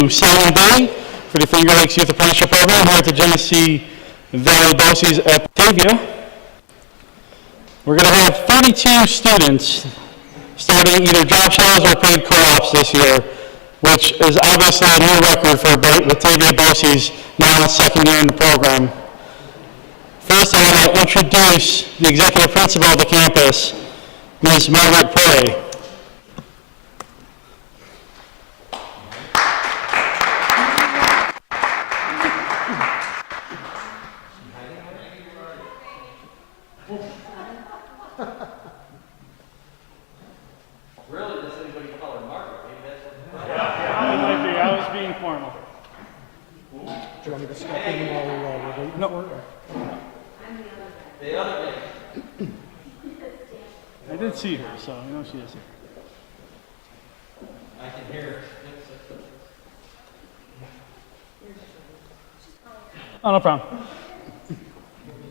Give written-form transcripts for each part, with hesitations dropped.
to signing day for the Finger Lakes Youth Apprenticeship Program here at the Genesee Valley BOCES at Batavia. We're going to have 32 students starting either job shadows or paid co-ops this year, which is obviously a new record for Batavia BOCES now in the second year in the program. First, I want to introduce the executive principal of the campus, Ms. Margaret Pray. Really, does anybody call her Margaret? Maybe that's I was being formal. Do you want me to step in while we're waiting for it? the other day. I did see her, so I know she is here. I can hear her. Oh, no problem.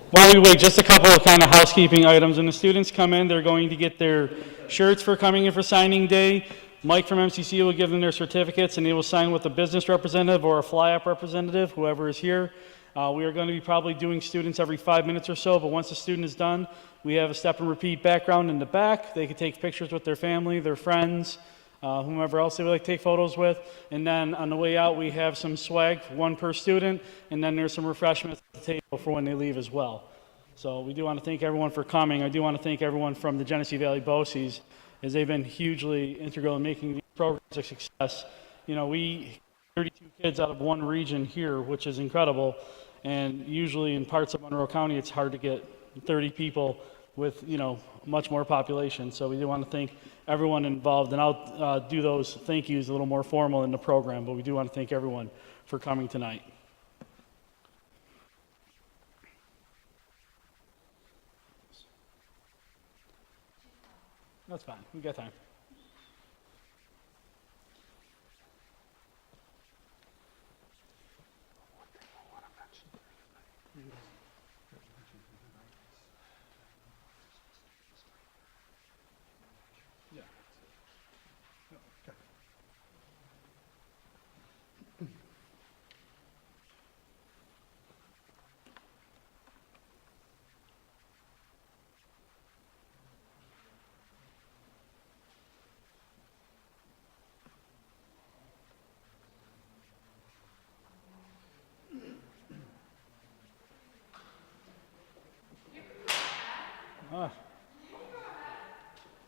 While we wait, just a couple of kind of housekeeping items. When the students come in, they're going to get their shirts for coming in for signing day. Mike from MCC will give them their certificates, and they will sign with a business representative or a FLYA representative, whoever is here. We are going to be probably doing students every 5 minutes or so, but once the student is done, we have a step and repeat background in the back. They can take pictures with their family, their friends, whomever else they would like to take photos with. And then on the way out, we have some swag, one per student, and then there's some refreshments at the table for when they leave as well. So we do want to thank everyone for coming. I do want to thank everyone from the Genesee Valley BOCES, as they've been hugely integral in making these programs a success. You know, we 32 kids out of one region here, which is incredible. And usually in parts of Monroe County, it's hard to get 30 people with, you know, much more population. So we do want to thank everyone involved. And I'll do those thank yous a little more formal in the program, but we do want to thank everyone for coming tonight. That's fine. We got time.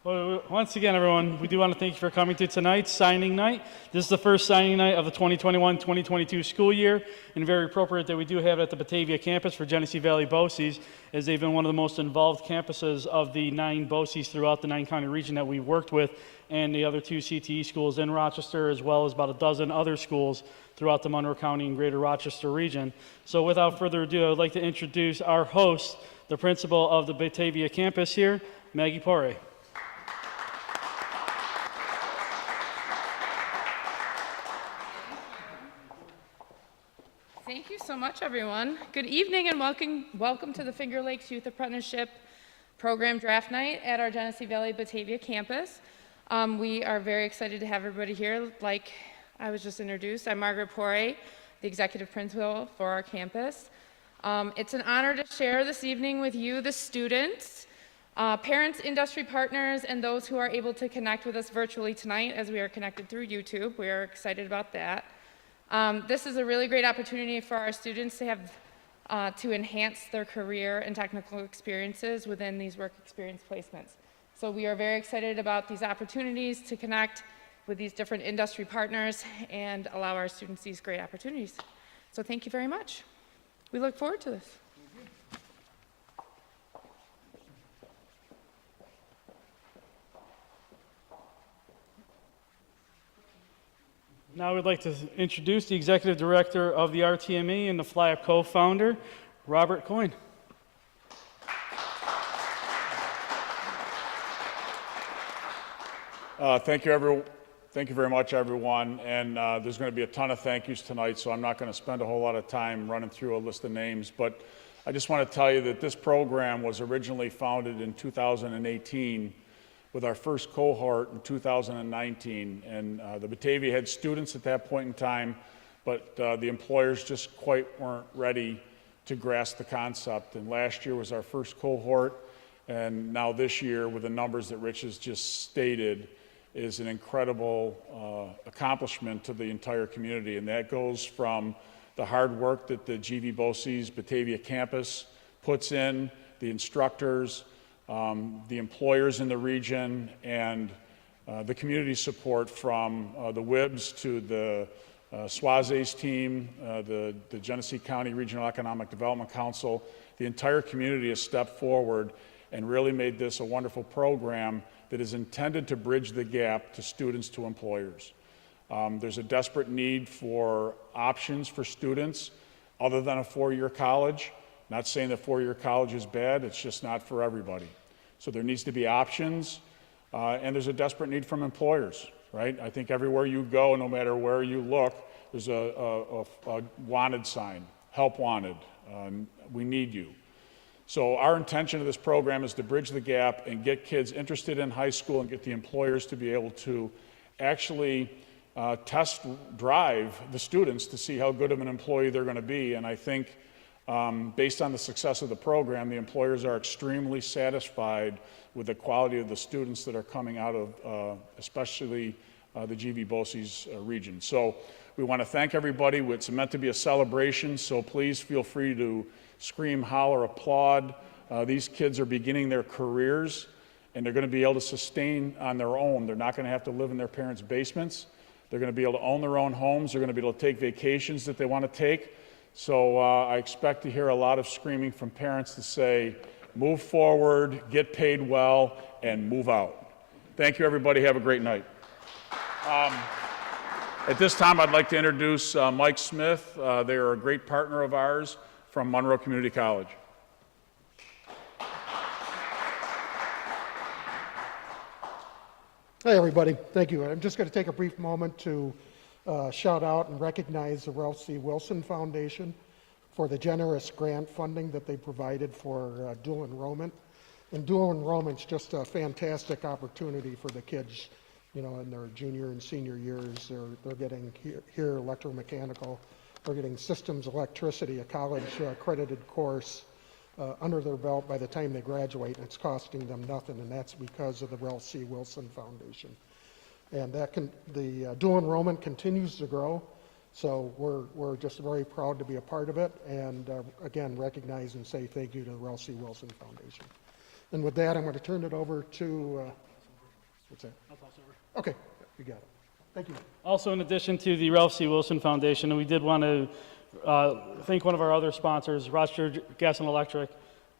Well, once again, everyone, we do want to thank you for coming to tonight's signing night. This is the first signing night of the 2021-2022 school year, and very appropriate that we do have it at the Batavia campus for Genesee Valley BOCES, as they've been one of the most involved campuses of the 9 BOCES throughout the 9-county region that we've worked with, and the other 2 CTE schools in Rochester, as well as about a dozen other schools throughout the Monroe County and greater Rochester region. So without further ado, I'd like to introduce our host, the principal of the Batavia campus here, Maggie Pore. Thank you so much, everyone. Good evening and welcome to the Finger Lakes Youth Apprenticeship Program Draft Night at our Genesee Valley Batavia campus. We are very excited to have everybody here. Like I was just introduced, I'm Margaret Pore, the executive principal for our campus. It's an honor to share this evening with you, the students, parents, industry partners, and those who are able to connect with us virtually tonight as we are connected through YouTube. We are excited about that. This is a really great opportunity for our students to have to enhance their career and technical experiences within these work experience placements. So we are very excited about these opportunities to connect with these different industry partners and allow our students these great opportunities. So thank you very much. We look forward to this. Now we'd like to introduce the Executive Director of the RTME and the FLYA co-founder, Robert Coyne. Thank you very much, everyone. And there's going to be a ton of thank yous tonight, so I'm not going to spend a whole lot of time running through a list of names. But I just want to tell you that this program was originally founded in 2018 with our first cohort in 2019. And the Batavia had students at that point in time, but the employers just quite weren't ready to grasp the concept. And last year was our first cohort, and now this year, with the numbers that Rich has just stated, is an incredible accomplishment to the entire community. And that goes from the hard work that the GV BOCES Batavia campus puts in, the instructors, the employers in the region, and the community support from the WIBs to the SWAZE's team, the Genesee County Regional Economic Development Council. The entire community has stepped forward and really made this a wonderful program that is intended to bridge the gap to students to employers. There's a desperate need for options for students other than a four-year college. Not saying that four-year college is bad, it's just not for everybody. So there needs to be options, and there's a desperate need from employers, right? I think everywhere you go, no matter where you look, there's a wanted sign, help wanted, we need you. So our intention of this program is to bridge the gap and get kids interested in high school and get the employers to be able to actually test drive the students to see how good of an employee they're going to be. And I think based on the success of the program, the employers are extremely satisfied with the quality of the students that are coming out of especially the GV BOCES region. So we want to thank everybody. It's meant to be a celebration, so please feel free to scream, holler, applaud. These kids are beginning their careers, and they're going to be able to sustain on their own. They're not going to have to live in their parents' basements. They're going to be able to own their own homes. They're going to be able to take vacations that they want to take. So I expect to hear a lot of screaming from parents to say, move forward, get paid well, and move out. Thank you, everybody. Have a great night. At this time, I'd like to introduce Mike Smith. They are a great partner of ours from Monroe Community College. Hey, everybody. Thank you. I'm just going to take a brief moment to shout out and recognize the Ralph C. Wilson Foundation for the generous grant funding that they provided for dual enrollment. And dual enrollment's just a fantastic opportunity for the kids, you know, in their junior and senior years. They're getting here electromechanical. They're getting systems electricity, a college accredited course under their belt by the time they graduate, and it's costing them nothing, and that's because of the Ralph C. Wilson Foundation. And the dual enrollment continues to grow, so we're just very proud to be a part of it, and again, recognize and say thank you to the Ralph C. Wilson Foundation. And with that, I'm going to turn it over to, what's that? Okay, you got it. Thank you. Also, in addition to the Ralph C. Wilson Foundation, we did want to thank one of our other sponsors, Rochester Gas and Electric.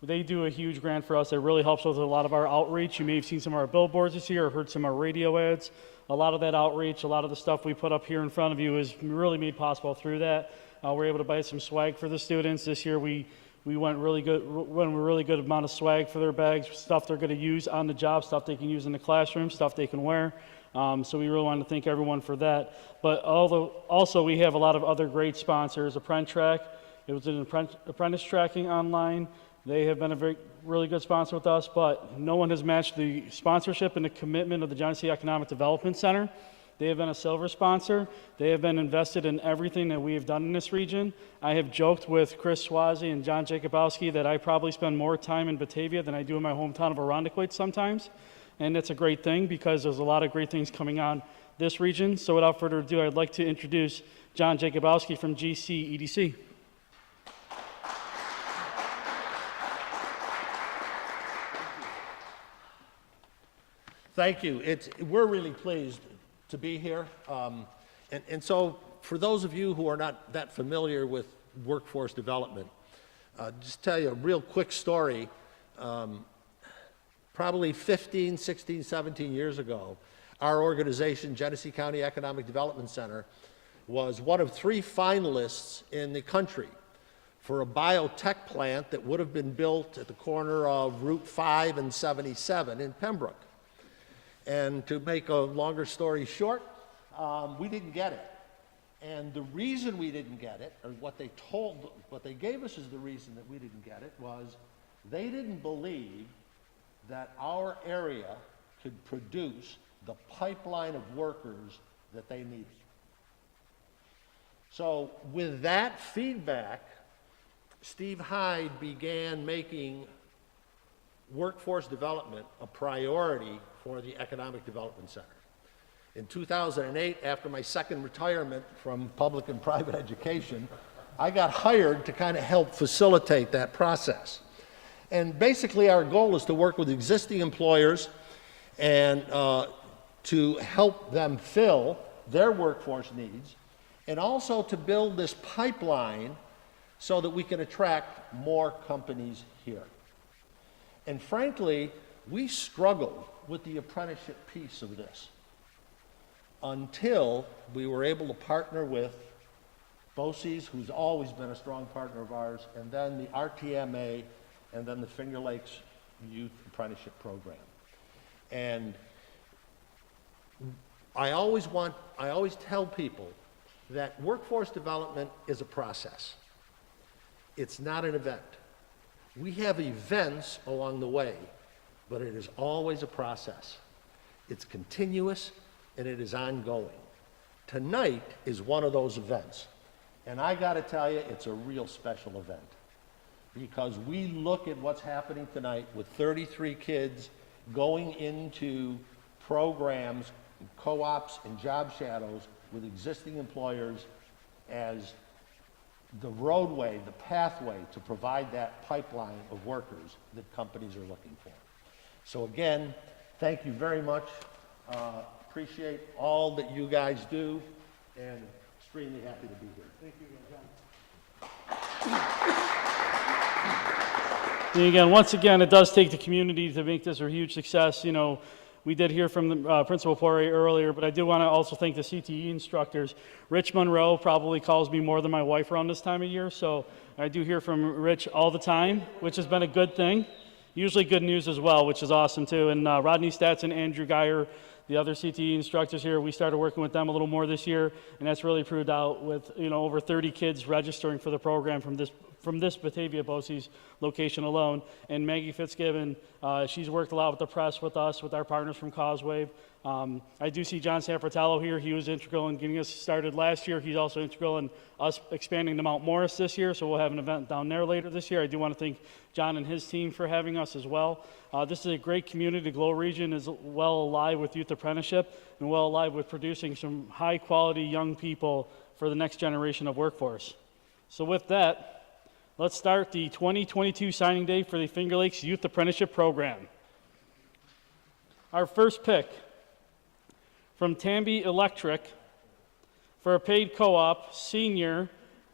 They do a huge grant for us. It really helps with a lot of our outreach. You may have seen some of our billboards this year or heard some of our radio ads. A lot of that outreach, a lot of the stuff we put up here in front of you is really made possible through that. We're able to buy some swag for the students. This year we went a really good amount of swag for their bags, stuff they're going to use on the job, stuff they can use in the classroom, stuff they can wear. So we really want to thank everyone for that. But also we have a lot of other great sponsors. Apprentitrack, it was an apprentice tracking online. They have been a really good sponsor with us, but no one has matched the sponsorship and the commitment of the Genesee Economic Development Center. They have been a silver sponsor. They have been invested in everything that we have done in this region. I have joked with Chris Swazi and John Jacobowski that I probably spend more time in Batavia than I do in my hometown of Irondequoit sometimes. And it's a great thing because there's a lot of great things coming on this region. So without further ado, I'd like to introduce John Jacobowski from GC EDC. Thank you. We're really pleased to be here. And so for those of you who are not that familiar with workforce development, just tell you a real quick story. Probably 15, 16, 17 years ago, our organization, Genesee County Economic Development Center, was one of 3 finalists in the country for a biotech plant that would have been built at the corner of Route 5 and 77 in Pembroke. And to make a longer story short, we didn't get it. And the reason we didn't get it, or what they gave us as the reason that we didn't get it, was they didn't believe that our area could produce the pipeline of workers that they needed. So with that feedback, Steve Hyde began making workforce development a priority for the Economic Development Center. In 2008, after my second retirement from public and private education, I got hired to kind of help facilitate that process. And basically our goal is to work with existing employers and to help them fill their workforce needs, and also to build this pipeline so that we can attract more companies here. And frankly, we struggled with the apprenticeship piece of this until we were able to partner with BOCES, who's always been a strong partner of ours, and then the RTMA, and then the Finger Lakes Youth Apprenticeship Program. And I always tell people that workforce development is a process. It's not an event. We have events along the way, but it is always a process. It's continuous and it is ongoing. Tonight is one of those events. And I gotta tell you, it's a real special event, because we look at what's happening tonight with 33 kids going into programs, co-ops, and job shadows with existing employers as the roadway, the pathway to provide that pipeline of workers that companies are looking for. So again, thank you very much. Appreciate all that you guys do, and extremely happy to be here. Thank you, John. And again, once again, it does take the community to make this a huge success. You know, we did hear from the Principal FLYA earlier, but I do want to also thank the CTE instructors. Rich Monroe probably calls me more than my wife around this time of year, so I do hear from Rich all the time, which has been a good thing. Usually good news as well, which is awesome too. And Rodney Stats and Andrew Geyer, the other CTE instructors here, we started working with them a little more this year, and that's really proved out with, you know, over 30 kids registering for the program from this Batavia BOCES location alone. And Maggie Fitzgibbon, she's worked a lot with the press with us, with our partners from Causewave. I do see John Sanfratello here. He was integral in getting us started last year. He's also integral in us expanding to Mount Morris this year, so we'll have an event down there later this year. I do want to thank John and his team for having us as well. This is a great community. The Glow region is well alive with youth apprenticeship and well alive with producing some high quality young people for the next generation of workforce. So with that, let's start the 2022 signing day for the Finger Lakes Youth Apprenticeship Program. Our first pick from Tamby Electric for a paid co-op, senior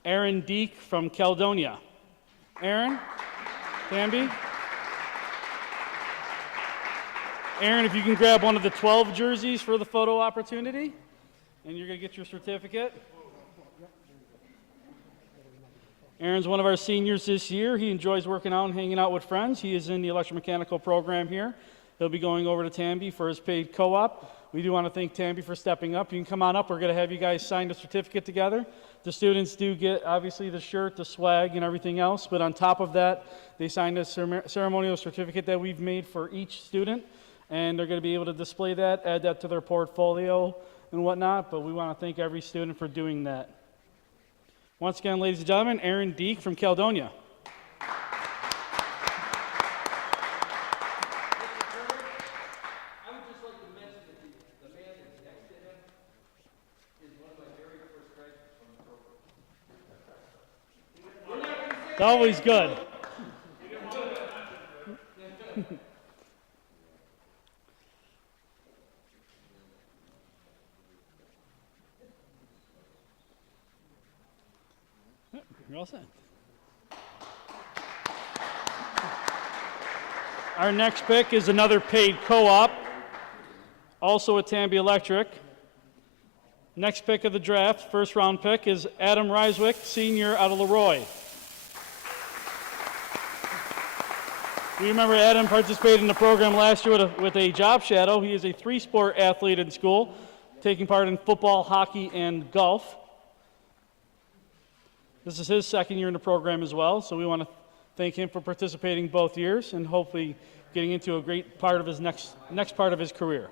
Aaron Deek from Caledonia. Aaron, Tamby. Aaron, if you can grab one of the 12 jerseys for the photo opportunity, and you're gonna get your certificate. Aaron's one of our seniors this year. He enjoys working out and hanging out with friends. He is in the electromechanical program here. He'll be going over to Tamby for his paid co-op. We do want to thank Tamby for stepping up. You can come on up. We're going to have you guys sign the certificate together. The students do get, obviously, the shirt, the swag, and everything else. But on top of that, they signed a ceremonial certificate that we've made for each student. And they're going to be able to display that, add that to their portfolio and whatnot. But we want to thank every student for doing that. Once again, ladies and gentlemen, Aaron Deek from Caledonia. It's always good. You're all set. Our next pick is another paid co-op, also at Tamby Electric. Next pick of the draft, first round pick, is Adam Ryswick, senior out of Leroy. We remember Adam participated in the program last year with a job shadow. He is a three-sport athlete in school, taking part in football, hockey, and golf. This is his second year in the program as well, so we want to thank him for participating both years and hopefully getting into a great part of his next part of his career.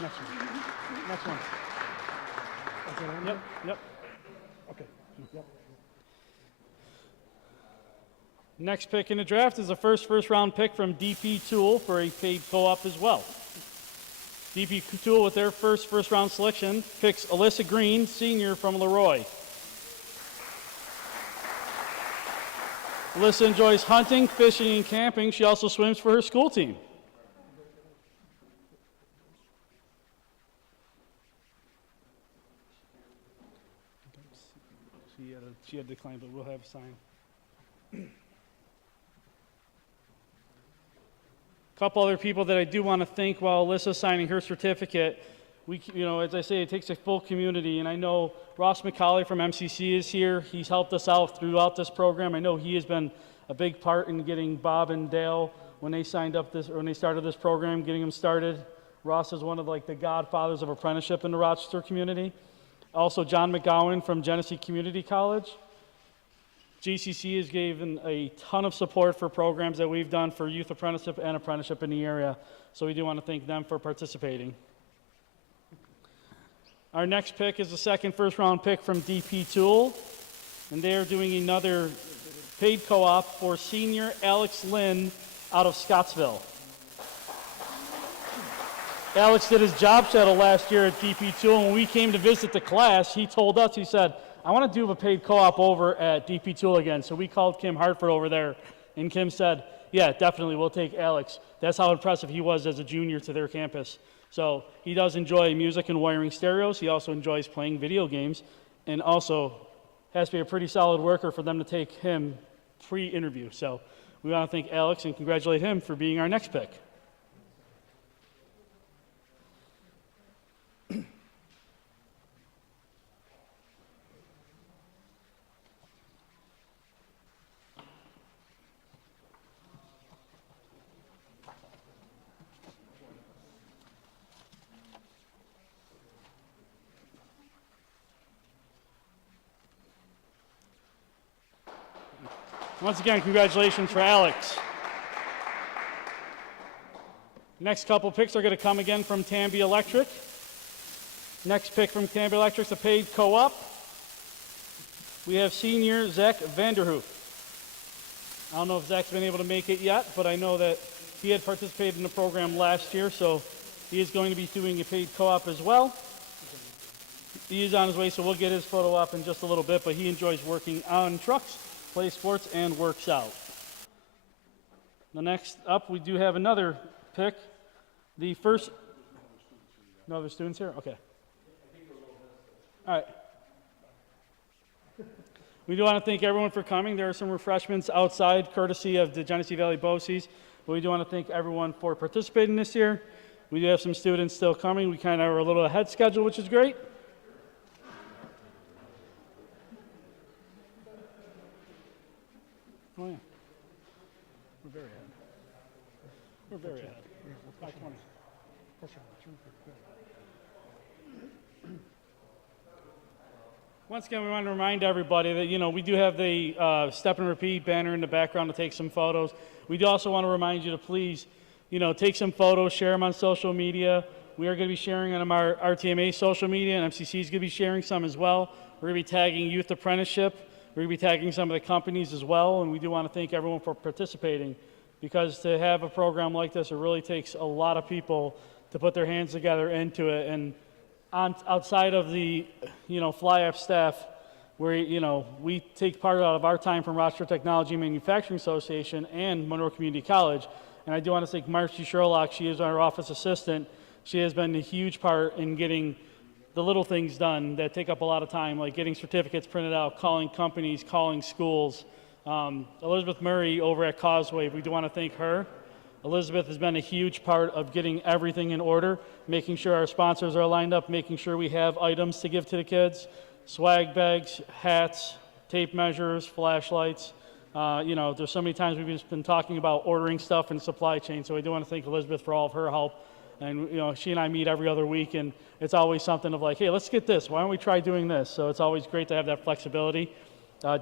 Next one. Next one. Is it on Yep, yep. Okay, yep. Next pick in the draft is a first round pick from DP Tool for a paid co-op as well. DP Tool with their first round selection picks Alyssa Green, senior from Leroy. Alyssa enjoys hunting, fishing, and camping. She also swims for her school team. She had declined, but we'll have a sign. Couple other people that I do want to thank while Alyssa's signing her certificate. As I say, it takes a full community, and I know Ross McCauley from MCC is here. He's helped us out throughout this program. I know he has been a big part in getting Bob and Dale when they started this program, getting them started. Ross is one of the godfathers of apprenticeship in the Rochester community. Also, John McGowan from Genesee Community College. GCC has given a ton of support for programs that we've done for youth apprenticeship and apprenticeship in the area. So we do want to thank them for participating. Our next pick is the second first-round pick from DP Tool. And they are doing another paid co-op for senior Alex Lynn out of Scottsville. Alex did his job shadow last year at DP Tool, and when we came to visit the class, he told us, he said, I want to do a paid co-op over at DP Tool again. So we called Kim Hartford over there, and Kim said, yeah, definitely, we'll take Alex. That's how impressive he was as a junior to their campus. So he does enjoy music and wiring stereos. He also enjoys playing video games, and also has to be a pretty solid worker for them to take him pre-interview. So we want to thank Alex and congratulate him for being our next pick. Once again, congratulations for Alex. Next couple picks are going to come again from Tamby Electric. Next pick from Tamby Electric is a paid co-op. We have senior Zach Vanderhoof. I don't know if Zach's been able to make it yet, but I know that he had participated in the program last year, so he is going to be doing a paid co-op as well. He is on his way, so we'll get his photo up in just a little bit, but he enjoys working on trucks, plays sports, and works out. The next up, we do have another pick. The first, no other students here? Okay. All right. We do want to thank everyone for coming. There are some refreshments outside, courtesy of the Genesee Valley BOCES. But we do want to thank everyone for participating this year. We do have some students still coming. We kind of are a little ahead schedule, which is great. Oh, yeah. We're very ahead. We're very ahead. 520. Once again, we want to remind everybody that, we do have the step and repeat banner in the background to take some photos. We do also want to remind you to please, take some photos, share them on social media. We are going to be sharing them on our RTMA social media, and MCC is going to be sharing some as well. We're going to be tagging Youth Apprenticeship. We're going to be tagging some of the companies as well, and we do want to thank everyone for participating, because to have a program like this, it really takes a lot of people to put their hands together into it. And outside of the, FLYA staff, where, we take part out of our time from Rochester Technology and Manufacturing Association and Monroe Community College. And I do want to thank Marcy Sherlock. She is our office assistant. She has been a huge part in getting the little things done that take up a lot of time, like getting certificates printed out, calling companies, calling schools. Elizabeth Murray over at Causeway, we do want to thank her. Elizabeth has been a huge part of getting everything in order, making sure our sponsors are lined up, making sure we have items to give to the kids, swag bags, hats, tape measures, flashlights. You know, there's so many times we've just been talking about ordering stuff and supply chain, so I do want to thank Elizabeth for all of her help. And, you know, she and I meet every other week, and it's always something of like, hey, let's get this. Why don't we try doing this? So it's always great to have that flexibility.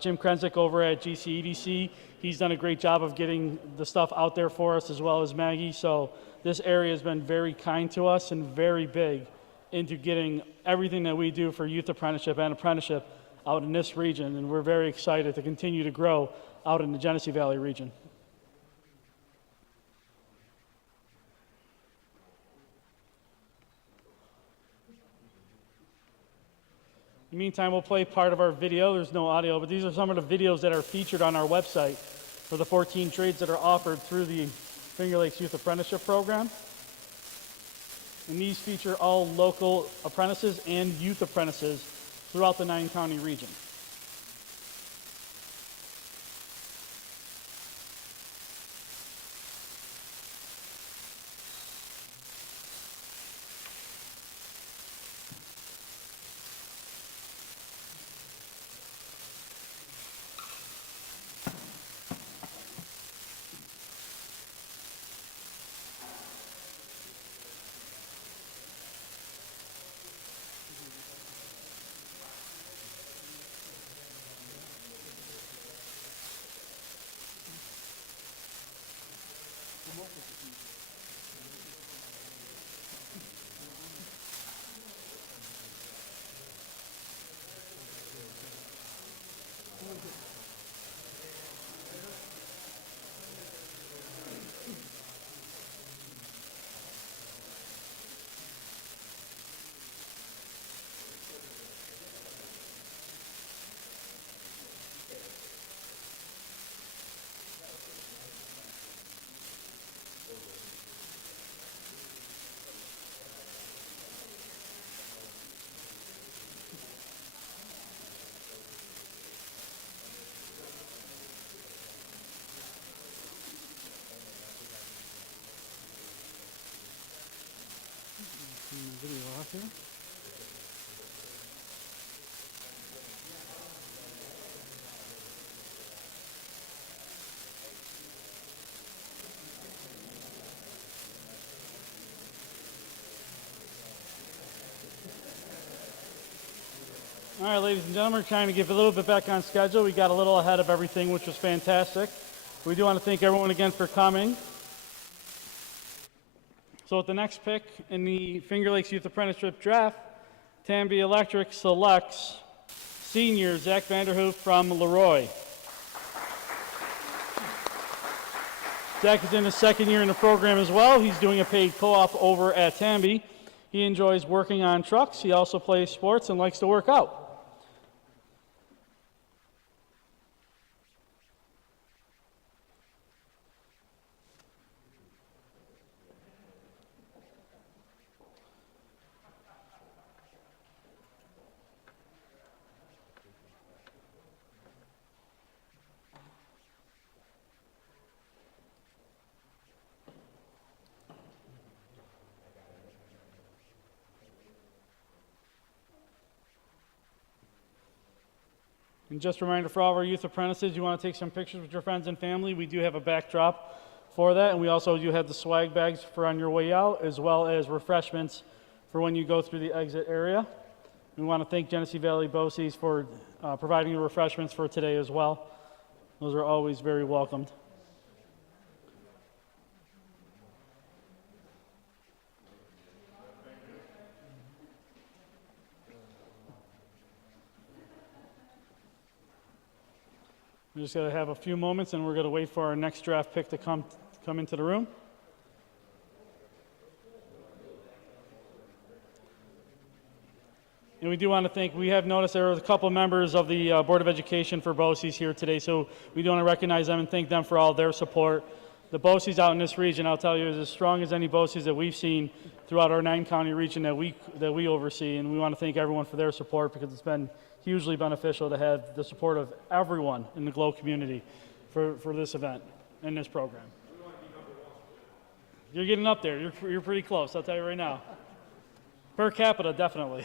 Jim Krenzik over at GCEDC, he's done a great job of getting the stuff out there for us, as well as Maggie. So this area has been very kind to us and very big into getting everything that we do for youth apprenticeship and apprenticeship out in this region. And we're very excited to continue to grow out in the Genesee Valley region. In the meantime, we'll play part of our video. There's no audio, but these are some of the videos that are featured on our website for the 14 trades that are offered through the Finger Lakes Youth Apprenticeship Program. And these feature all local apprentices and youth apprentices throughout the 9-county region. Video off here. All right, ladies and gentlemen, we're trying to get a little bit back on schedule. We got a little ahead of everything, which was fantastic. We do want to thank everyone again for coming. So with the next pick in the Finger Lakes Youth Apprenticeship Draft, Tamby Electric selects senior Zach Vanderhoof from Leroy. Zach is in his second year in the program as well. He's doing a paid co-op over at Tamby. He enjoys working on trucks. He also plays sports and likes to work out. And just a reminder for all of our youth apprentices, you want to take some pictures with your friends and family, we do have a backdrop for that, and we also do have the swag bags for on your way out, as well as refreshments for when you go through the exit area. We want to thank Genesee Valley BOCES for providing the refreshments for today as well. Those are always very welcomed. We're just going to have a few moments, and we're going to wait for our next draft pick to come into the room. And we do want to thank, we have noticed there are a couple members of the Board of Education for BOCES here today, so we do want to recognize them and thank them for all their support. The BOCES out in this region, I'll tell you, is as strong as any BOCES that we've seen throughout our 9-county region that we oversee, and we want to thank everyone for their support because it's been hugely beneficial to have the support of everyone in the Glow community for this event and this program. You're getting up there. You're pretty close, I'll tell you right now. Per capita, definitely.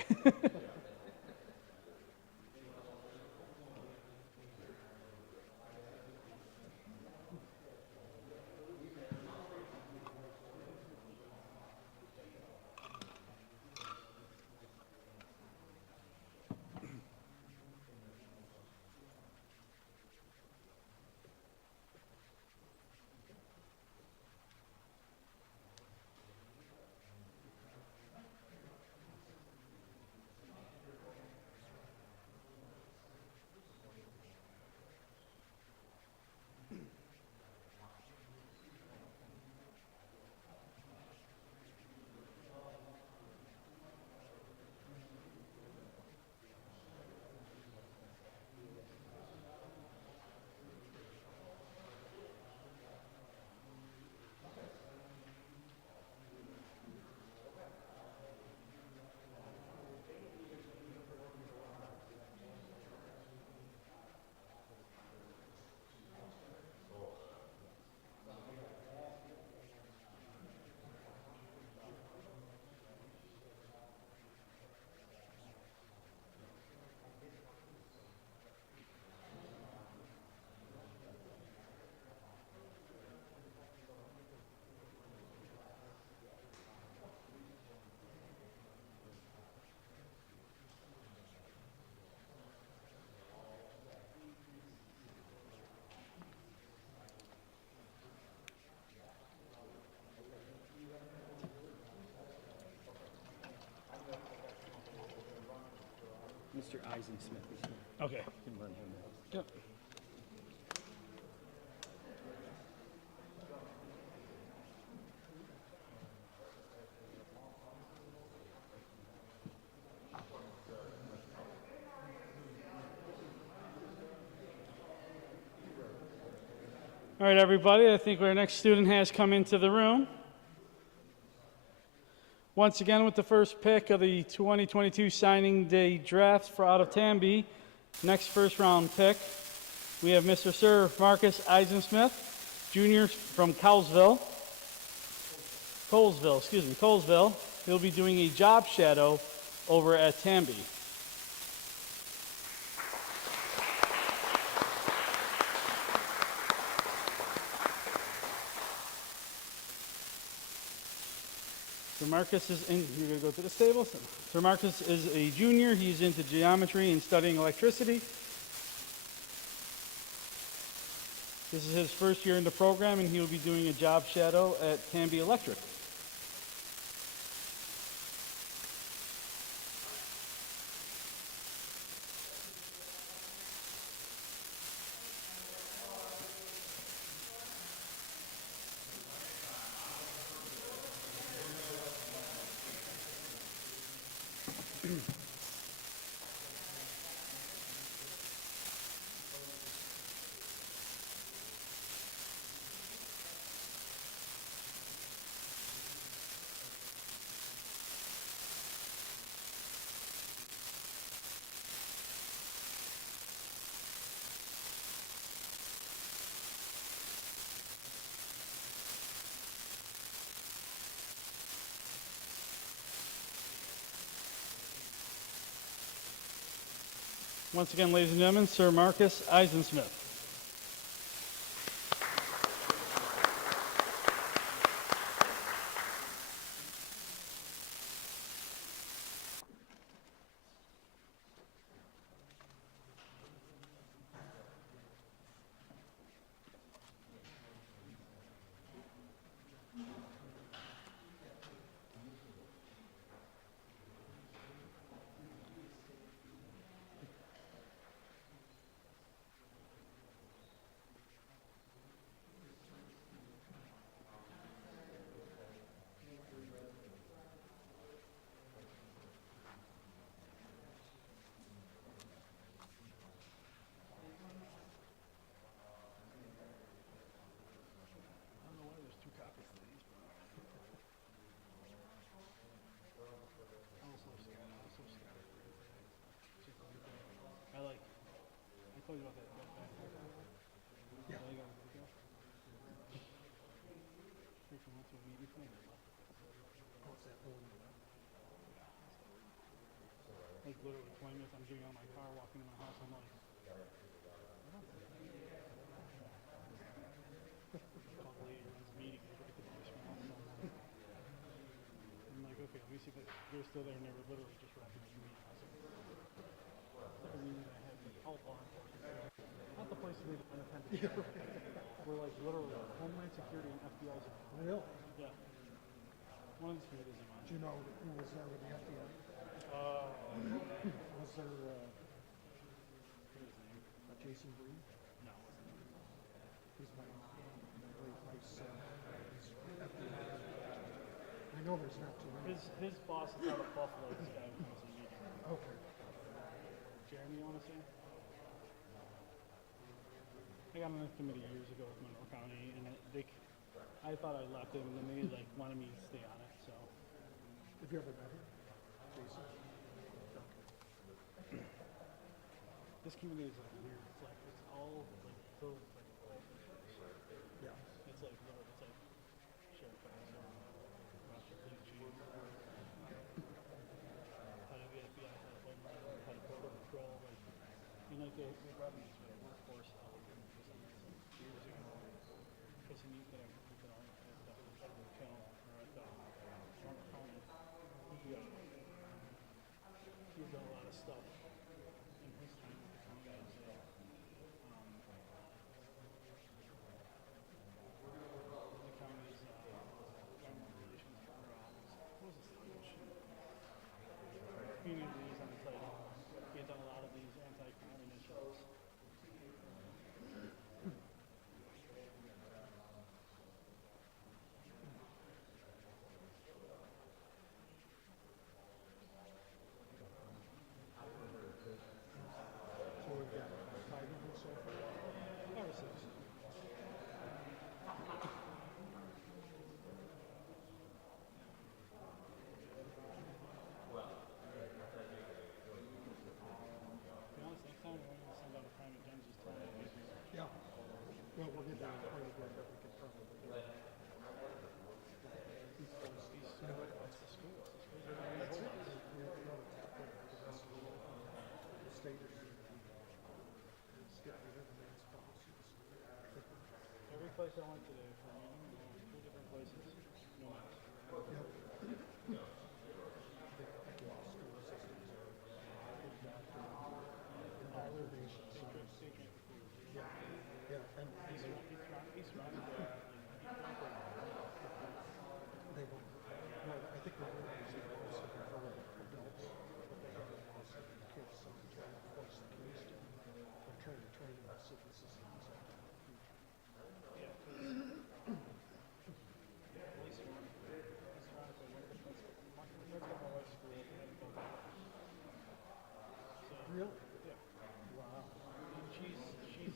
Mr. Eisensmith is here. Okay. You can run him. Yep. All right, everybody, I think our next student has come into the room. Once again, with the first pick of the 2022 signing day draft for out of Tambi, next first round pick, we have Mr. Sir Marcus Eisensmith, Jr. from Colesville. He'll be doing a job shadow over at Tambi. Sir Marcus is in, you're gonna go to the table. Sir Marcus is a junior. He's into geometry and studying electricity. This is his first year in the program, and he will be doing a job shadow at Tambi Electric. Once again, ladies and gentlemen, Sir Marcus Eisensmith. Like literally 20 minutes, I'm getting out of my car, walking to my house, I'm like, call the lady who runs the meeting, look at the voicemail, so I'm like, okay, let me see if they're still there, and they were literally just wrapping up the meeting. I was like, it's like a meeting that I had with all law enforcement. Not the place to leave unattended. We're like literally Homeland Security and FBI's. Really? Yeah. One of the three isn't mine. Do you know who was there with the FBI? Was there, Jason Green? No. He's my late wife's son. He's FBI. I know there's not too many. His boss is out of Buffalo, this guy who comes to meet him. Okay. Jeremy, you want to say? I got on the committee years ago with Monroe County, and I thought I left it, and then they like wanted me to stay on it, so. Have you ever met him? Jason? This committee is like weird. It's like, it's all like filled with like, Yeah. it's like, it's like sheriff, master police chief, head of the FBI, head of Homeland, head of border patrol, like, and like they brought me to a workforce years ago. Because he knew that I worked at the channel or at Monroe County. He's done a lot of stuff in his time with the county. So, the county's government relations for what was this? Community liaison title. He had done a lot of these anti-crime initiatives. So we've got 5 of them so far. 5 or 6. To be honest, next time we're going to send out a private gun just to Yeah. Well, we're getting to the point again that we could probably do it. That's the schools. The schools are going That's to it. hold us. We have to go to the point of the rest of the state is get rid of the mass policies. Every place I went today for a meeting, 2 different places, no mask. Yep. School systems are indoctrinations. They can't afford it. Yeah, yeah, and He's surrounded by they won't. No, I think they're really using it also for adults, but they have it also for kids, so they're trying to force the kids to, they're trying to train them so this is the future. Yeah, he's surrounded by one of the places. Let's go to my wife's school and go back. So, Really? yeah. Wow. And she's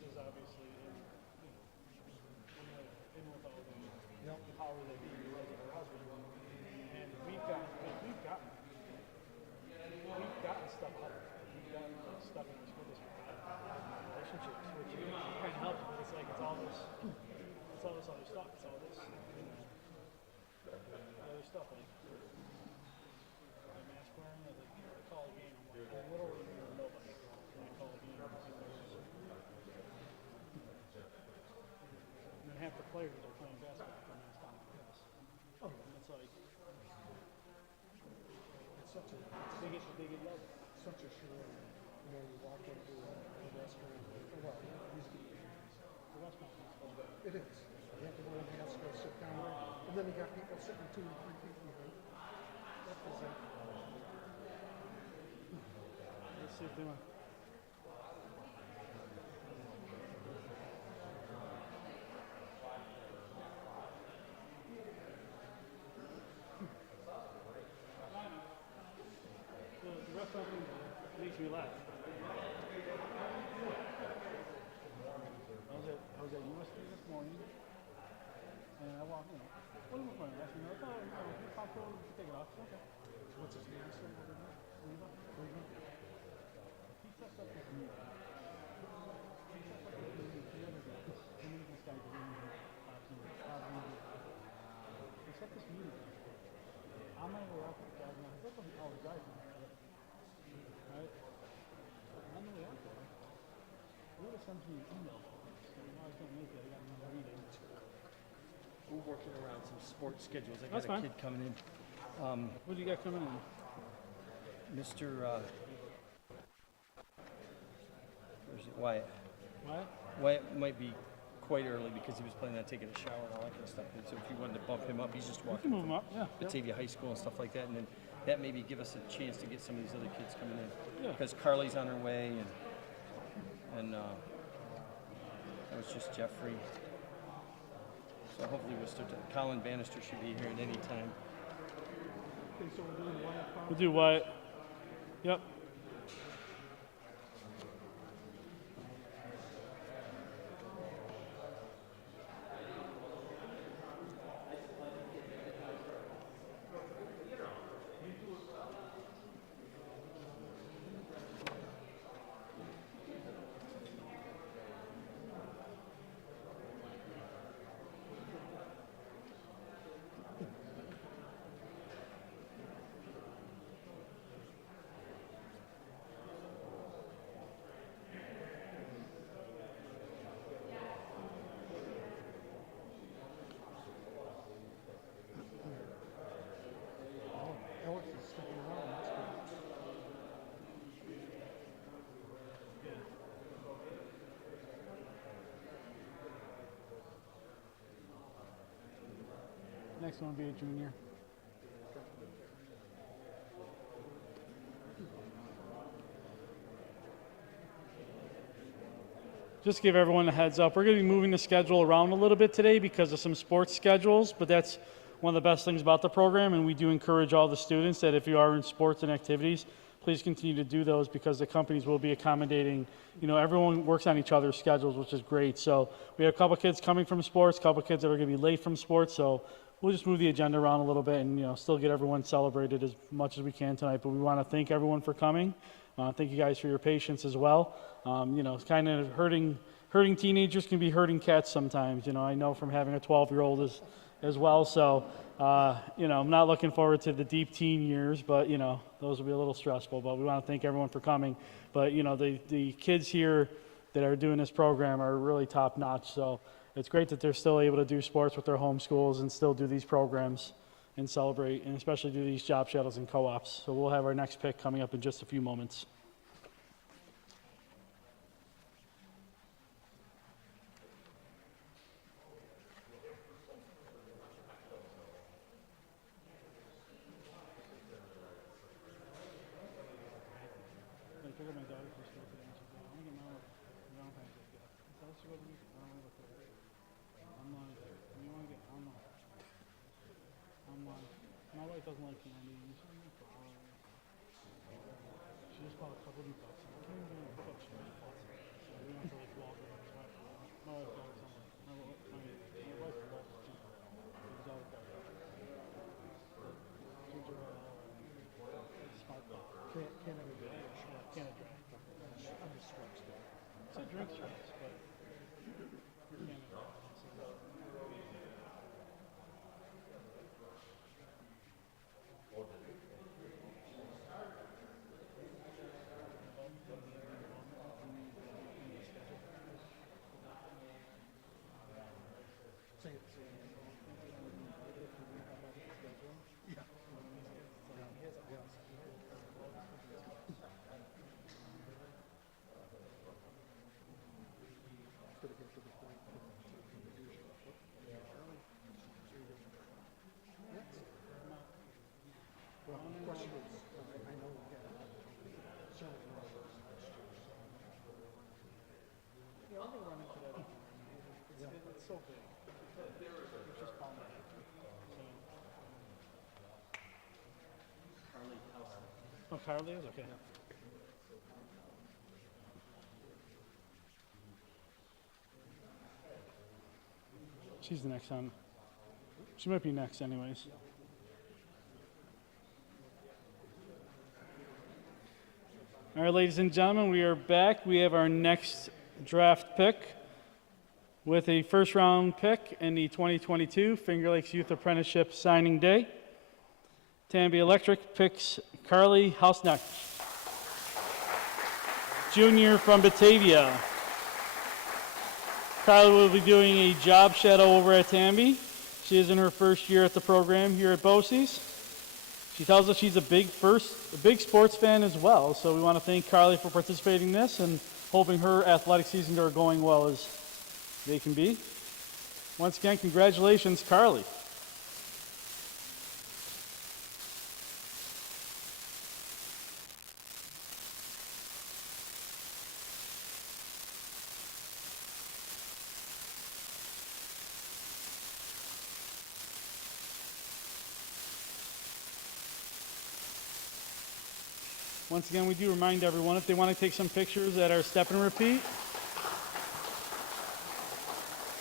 is obviously in with all the power that he was of her husband. And we've gotten stuff out. We've gotten stuff in the school district out of relationships, which kind of helps, but it's like it's all this other stuff. It's all this other stuff like mask wearing. I call a game. I'm like, I literally know nobody. When I call a game, and then half the players are playing basketball for mask on like this. Oh, And it's like it's such a, they get love. such a sure, you know, you walk into a restaurant, well, it used to be, The restaurant is fun. it is. You have to wear a mask, go sit down, and then you got people sitting 2 and 3 feet behind. That is it. Let's see if they want. The restaurant makes me laugh. I was at USD this morning, and I walked in. What am I going to ask you? You pop over, you take it off. Okay. What's his name say over there? Leave it. He sets up this meeting. This guy did He set this meeting. I'm not We're working around some sports schedules. I That's got a fine. kid coming in. What do you got coming in? Mr. Where's it? Wyatt. What? Wyatt might be quite early because he was planning on taking a shower and all that kind of stuff. And so if you wanted to bump him up, he's just We walking can move them up, yeah. Batavia High School and stuff like that. And then that maybe give us a chance to get some of these other kids coming in. Yeah. Because Carly's on her way and that was just Jeffrey. So hopefully we'll start to, Colin Bannister should be here at any time. We'll do Wyatt. Yep. Alex is sticking around, that's good. Next one will be a junior. Just to give everyone a heads up, we're going to be moving the schedule around a little bit today because of some sports schedules, but that's one of the best things about the program, and we do encourage all the students that if you are in sports and activities, please continue to do those because the companies will be accommodating. You know, everyone works on each other's schedules, which is great. So we have a couple kids coming from sports, a couple kids that are going to be late from sports, so we'll just move the agenda around a little bit and, you know, still get everyone celebrated as much as we can tonight. But we want to thank everyone for coming. Thank you guys for your patience as well. You know, it's kind of hurting teenagers can be hurting cats sometimes. You know, I know from having a 12-year-old as well. So, you know, I'm not looking forward to the deep teen years, but, you know, those will be a little stressful. But we want to thank everyone for coming. But, you know, the kids here that are doing this program are really top notch. So it's great that they're still able to do sports with their home schools and still do these programs and celebrate, and especially do these job shadows and co-ops. So we'll have our next pick coming up in just a few moments. My wife doesn't like candy. She just bought a couple new cups. I can't even remember what she just bought. So we went to like Walgreens. My wife got it somewhere. My wife loves ginger ale. Exotic ginger ale. Smart cup. Canada Dry. Canada Dry. I'm just Schweppes guy. It's a drink choice, but Canada Dry. Well, the question is, I know we had several numbers last year, so. Yeah, I'm gonna run into that. It's so big. It's just bomb. Oh, Carly is? Okay. She's the next one. She might be next anyways. All right, ladies and gentlemen, we are back. We have our next draft pick with a first round pick in the 2022 Finger Lakes Youth Apprenticeship Signing Day. Tamby Electric picks Carly Hausneck, junior from Batavia. Carly will be doing a job shadow over at Tamby. She is in her first year at the program here at BOCES. She tells us she's a big sports fan as well, so we want to thank Carly for participating in this and hoping her athletic seasons are going well as they can be. Once again, congratulations, Carly. Once again, we do remind everyone if they want to take some pictures at our step and repeat,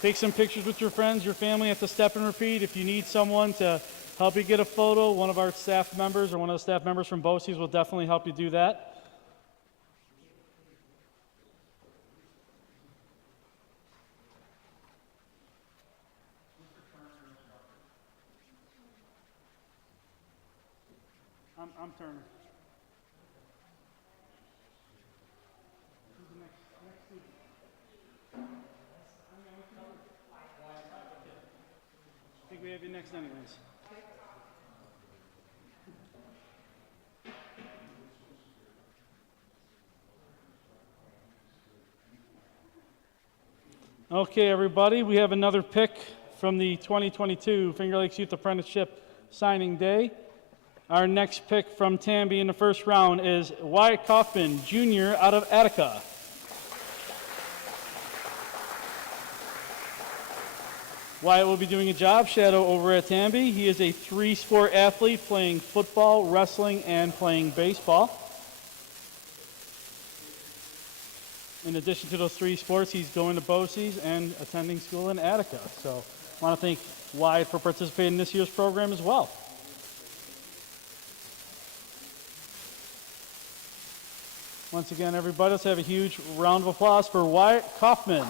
take some pictures with your friends, your family at the step and repeat. If you need someone to help you get a photo, one of our staff members or one of the staff members from BOCES will definitely help you do that. I'm Turner. I think we have you next anyways. Okay, everybody, we have another pick from the 2022 Finger Lakes Youth Apprenticeship Signing Day. Our next pick from Tamby in the first round is Wyatt Kaufman, Jr. out of Attica. Wyatt will be doing a job shadow over at Tamby. He is a three-sport athlete playing football, wrestling, and playing baseball. In addition to those three sports, he's going to BOCES and attending school in Attica. So I want to thank Wyatt for participating in this year's program as well. Once again, everybody, let's have a huge round of applause for Wyatt Kaufman.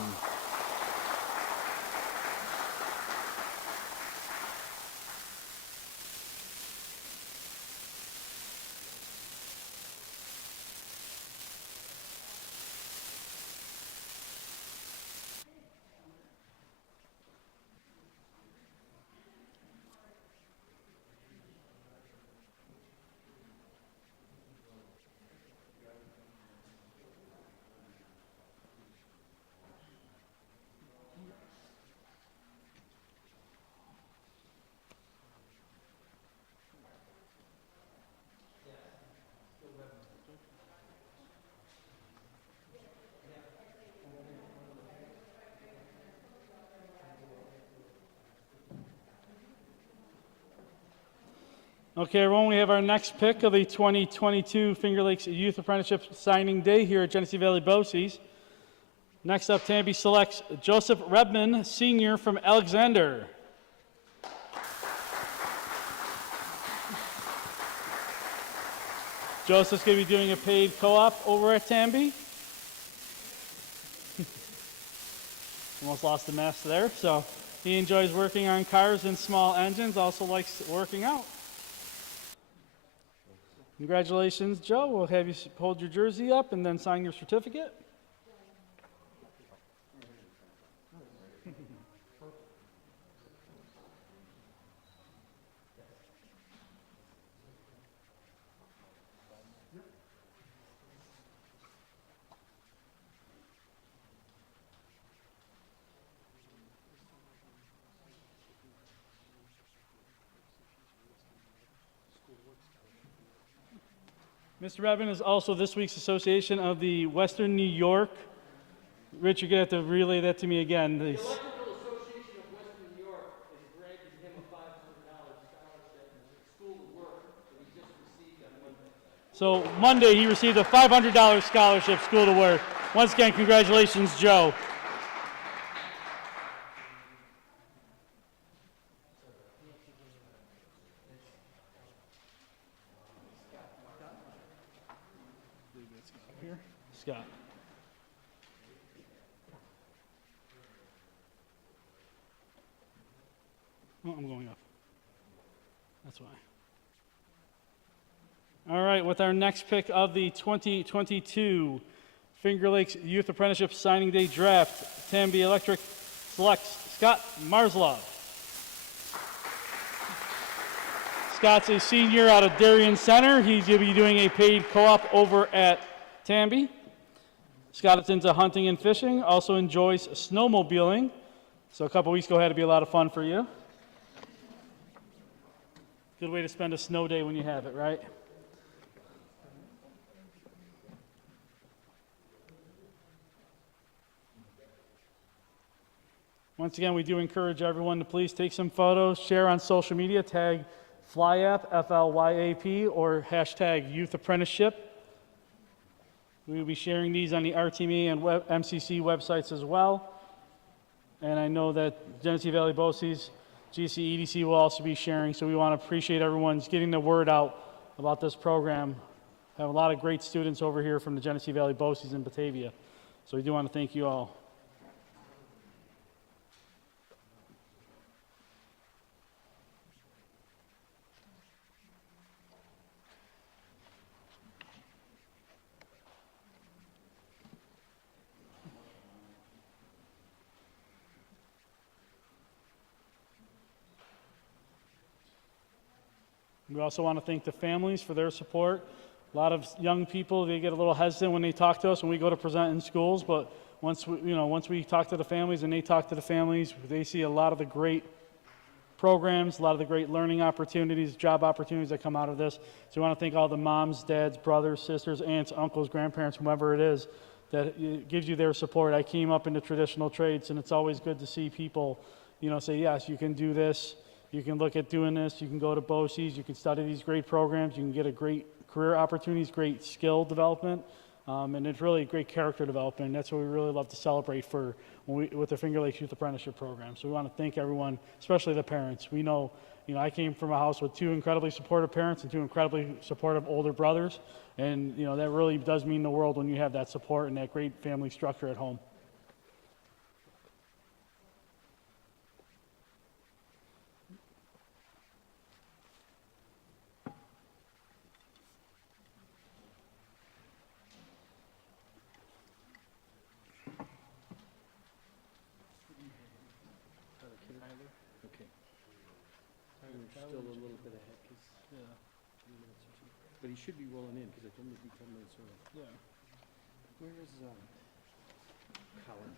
Okay, everyone, we have our next pick of the 2022 Finger Lakes Youth Apprenticeship Signing Day here at Genesee Valley BOCES. Next up, Tamby selects Joseph Redman, Sr. from Alexander. Joseph's going to be doing a paid co-op over at Tamby. Almost lost the mask there. So he enjoys working on cars and small engines, also likes working out. Congratulations, Joe. We'll have you hold your jersey up and then sign your certificate. Mr. Redmond is also this week's Association of the Western New York. Rich, you're going to have to relay that to me again. The Electrical Association of Western New York is granting him a $500 scholarship in school to work that he just received on Monday. So Monday he received a $500 scholarship, school to work. Once again, congratulations, Joe. Scott. Oh, I'm going up. That's why. All right, with our next pick of the 2022 Finger Lakes Youth Apprenticeship Signing Day Draft, Tamby Electric selects Scott Marslov. Scott's a senior out of Darien Center. He's going to be doing a paid co-op over at Tamby. Scott is into hunting and fishing, also enjoys snowmobiling. So a couple weeks ago had to be a lot of fun for you. Good way to spend a snow day when you have it, right? Once again, we do encourage everyone to please take some photos, share on social media, tag FLYAP, F-L-Y-A-P, or hashtag Youth Apprenticeship. We will be sharing these on the RTME and MCC websites as well. And I know that Genesee Valley BOCES, GC, EDC will also be sharing, so we want to appreciate everyone's getting the word out about this program. We have a lot of great students over here from the Genesee Valley BOCES in Batavia, so we do want to thank you all. We also want to thank the families for their support. A lot of young people, they get a little hesitant when they talk to us when we go to present in schools, but once we talk to the families and they talk to the families, they see a lot of the great programs, a lot of the great learning opportunities, job opportunities that come out of this. So we want to thank all the moms, dads, brothers, sisters, aunts, uncles, grandparents, whomever it is, that gives you their support. I came up into traditional trades, and it's always good to see people, say, yes, you can do this. You can look at doing this, you can go to BOCES, you can study these great programs, you can get a great career opportunities, great skill development, and it's really great character development. And that's what we really love to celebrate with the Finger Lakes Youth Apprenticeship Program. So we want to thank everyone, especially the parents. We know, I came from a house with two incredibly supportive parents and two incredibly supportive older brothers, and that really does mean the world when you have that support and that great family structure at home. Still a little bit ahead, but he should be rolling in, because I told him to be 10 minutes early. Yeah. Where is, Colin?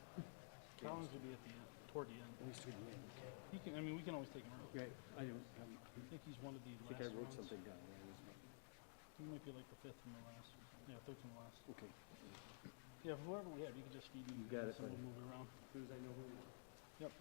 Collins would be at the end, toward the end. Oh, he's toward the end, okay. We can always take him out. Right, I don't, I think he's one of the I think I last wrote ones. something down. He might be like the fifth from the last. Yeah, third from the last. Okay. Yeah, whoever we have, you can just feed him. You got it, and buddy. we'll move it around. As soon as I know who it is. Yep.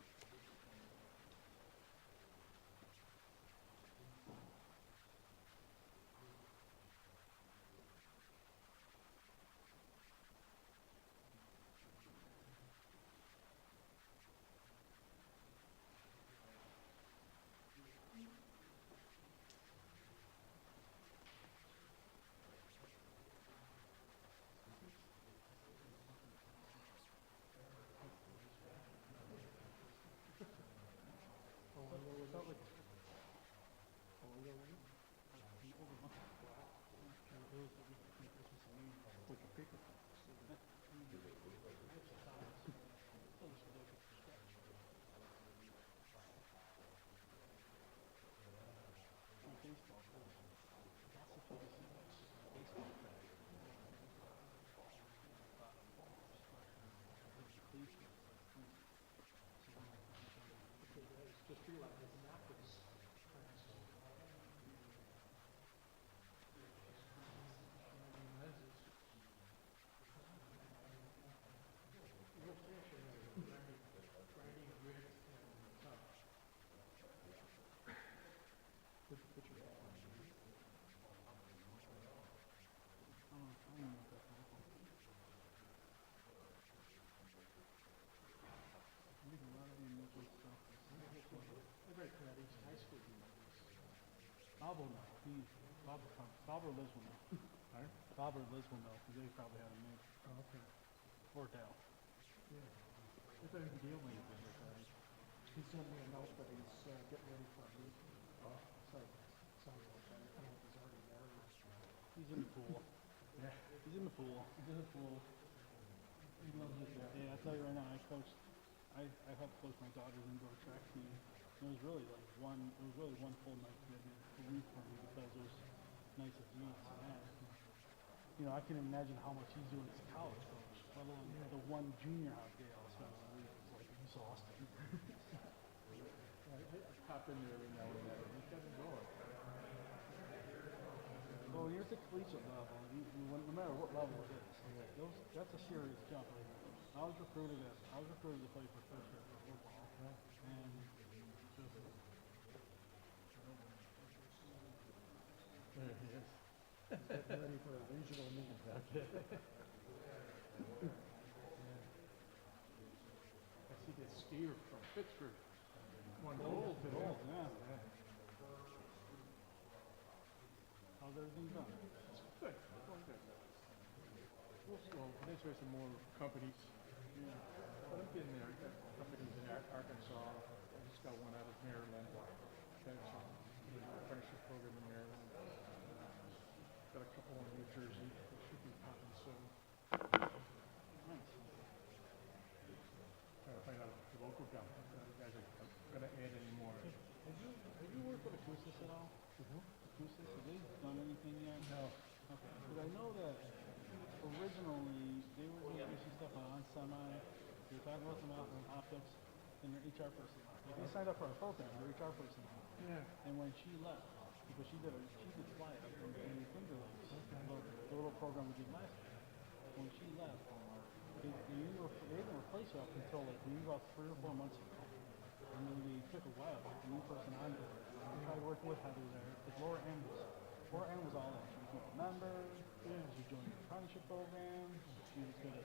Bobber lives with me. Bobber lives with me, because they probably had him made. Oh, okay. Or Dale. Yeah. I thought he deal with it. He sent me a note that he's getting ready for a meeting. So, sounds like that. I don't know if he's already there. He's in the pool. Yeah. He's in the pool. He's in the pool. He loves it there. Yeah, I'll tell you right now, I helped coach my daughter's indoor track team. And it was really like one full night commitment a week for me because there's nights of meets and that. You know, I can imagine how much he's doing as a college coach, let alone the one junior high day I'll spend a week is like exhausting. I pop in there every now and then. He's got it going. Well, when you're at the collegiate level, no matter what level it is, that's a serious jump. I was recruited to play for first year football, and just There he is. Getting ready for a regional meeting back there. I see this skier from Pittsburgh. One old, yeah. How's everything going? Good. Going good. Well, next year some more companies. Yeah. But I'm getting there. I got companies in Arkansas. I just got one out of Maryland. Got an apprenticeship program in Maryland. Got a couple in New Jersey. They should be popping soon. Nice. Trying to find out if the local guys are going to add any more. Have you worked with Acoustics at all? Acoustics, have they done anything yet? No. Okay, because I know that originally they were doing some stuff on semi. They were talking about some out in optics, and their HR person left. Like they signed up for our program, their HR person left. Yeah. And when she left, because she did FLYA in the Finger Lakes, the little program we did last year. When she left, they didn't replace her up until like maybe about 3 or 4 months ago. And then they took a while, a new person on board. I tried working with Heather there, because Laura Ann was all in. She was a member, she joined the apprenticeship program, she was good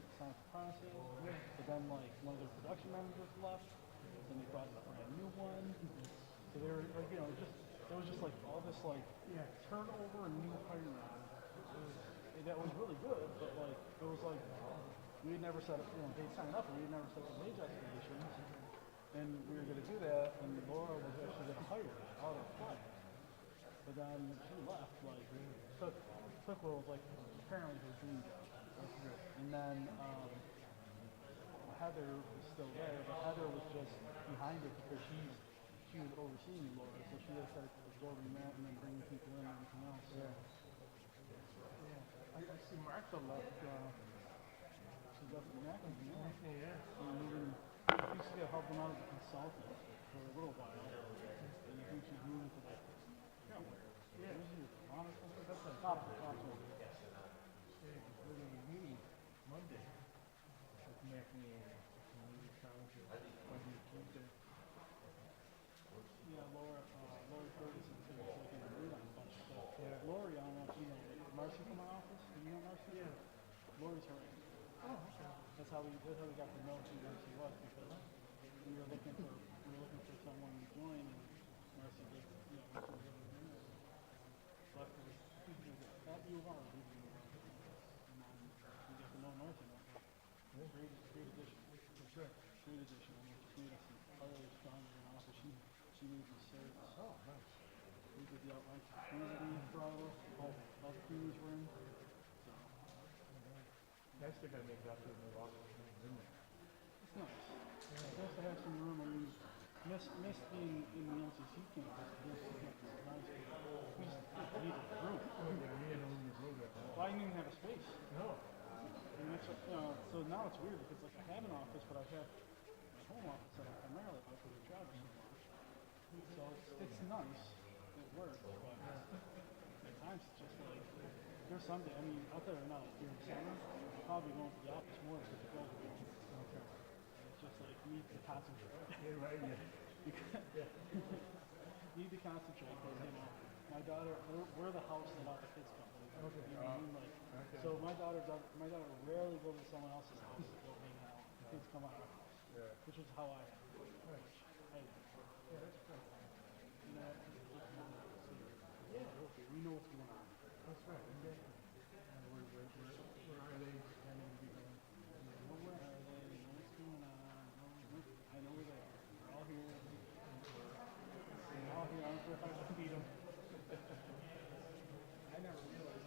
at science apprentices, but then like one of their production managers left, then they brought in a brand new one. So they were like, it was just like all this like turnover and new hiring. That was really good, but like it was like we had never set up, they'd signed up and we had never set up wage escalations. And we were going to do that, and Laura was actually going to hire her out of FLYA. But then she left, like, took what was like apparently her dream job. And then Heather was still there, but Heather was just behind it because she was overseeing Laura, so she just started absorbing that and then bringing people in and everything else. I see Martha left. She left the Mac and Yeah. she used to help them out as a consultant for a little while. And I think she's moving to like, Top. We're going to be meeting Monday with Macney Community College Monday, Tuesday. Yeah, Lori Ferguson too, so we can read on a bunch of stuff. Yeah. Lori, I don't know if you know, Marcy from our office, do you know Marcy? Yeah. Lori's her aunt. Oh, okay. That's how we got to know who Marcy was, because we were looking for someone to join, and Marcy did, Marcy was really good. Luckily, at U of R, and then we got to know Marcy. Great addition. For sure. Great addition. I mean, she made us entirely stronger in office. She made the service. Oh, nice. We did the outline security for all the crews were in. So, Nice they're going to make it out to the new office. it's nice. It's nice to have some room. I mean, miss being in the MCC campus. Nice. We just needed room. Oh, yeah, me and Louie rode that. Well, I didn't even have a space. No. And that's so now it's weird because like I have an office, but I have my home office that I primarily like because I travel so much. So it's nice. It works, but at times it's just like there's some day. I mean, out there now during summer, I'm probably going to the office more because the girls are going. Okay. It's just like you need to concentrate. Yeah, right. Yeah. Need to concentrate because my daughter, we're the house that all the kids come to. Okay. You know what I mean? Like, so my daughter rarely goes to someone else's house to go hang out. The kids come out of our house, which is how I am. Yeah, that's good. You know, we know what's going on. That's right. Exactly. And where are they planning to be going? Where are they? Know what's going on? I know where they are. They're all here. They're all here. I don't care if I have to feed them. I never realized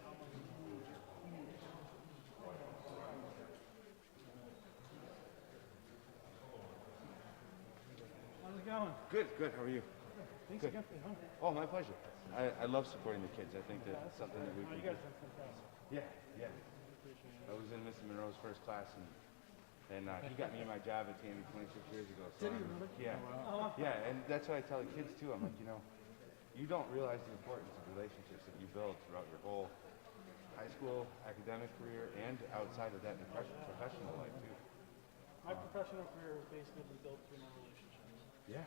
Good, good. How are you? Thanks Good. again for coming. Oh, my pleasure. I love supporting the kids. I think that it's something that we You can guys have been fantastic. Yeah, yeah. I was in Mr. Monroe's first class, and he got me my job at Tammy 26 years ago. So Did he really? Yeah. Yeah, and that's what I tell the kids too. I'm like, you don't realize the importance of relationships that you build throughout your whole high school, academic career, and outside of that in professional life too. My professional career was basically built through my relationships. Yeah.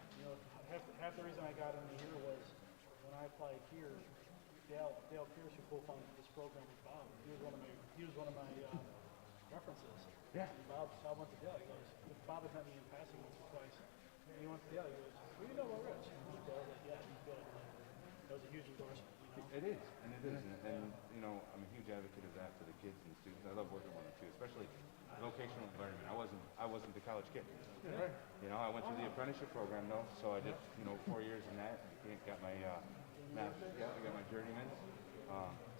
Half the reason I got into here was when I applied here, Dale Pierce, who co-founded this program with Bob, he was one of my references. Yeah. And Bob went to Dale. He goes, Bob had met me in passing once or twice. And he went to Dale. He goes, "Who do you know about Rich?" And Dale was like, "Yeah, he's good." That was a huge endorsement. It is, and it is, and I'm a huge advocate of that for the kids and the students. I love working with them too, especially the vocational environment. I wasn't the college kid. Yeah, right. I went through the apprenticeship program though, so I did 4 years in that. Got my I got my journeyman.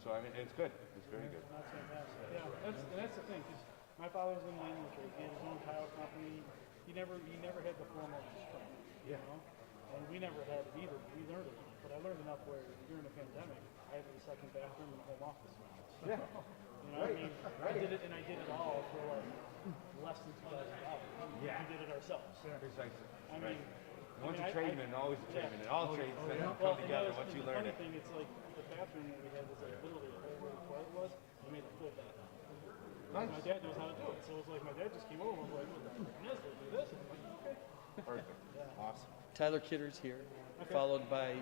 So I mean, it's good. It's very good. That's fantastic. Yeah, that's the thing, because my father was in the animal trade. He had his own tile company. He never had the formal training. Yeah. And we never had it either. We learned a lot. But I learned enough where during the pandemic, I had the second bathroom in the home office. Yeah. I mean, I did it all for like less than $2,000. Yeah. We did it ourselves. Precisely. I mean, Once a tradesman, always a tradesman, and all trades then come together once you learn the it. funny thing, it's like the bathroom that we had was like literally where the toilet was. We made a full bathroom. Nice. My dad knows how to do it, so it was like my dad just came over and was like, "What the heck is this? Do this?" And I'm like, "Okay." Perfect. Awesome. Tyler Kidder's here, followed by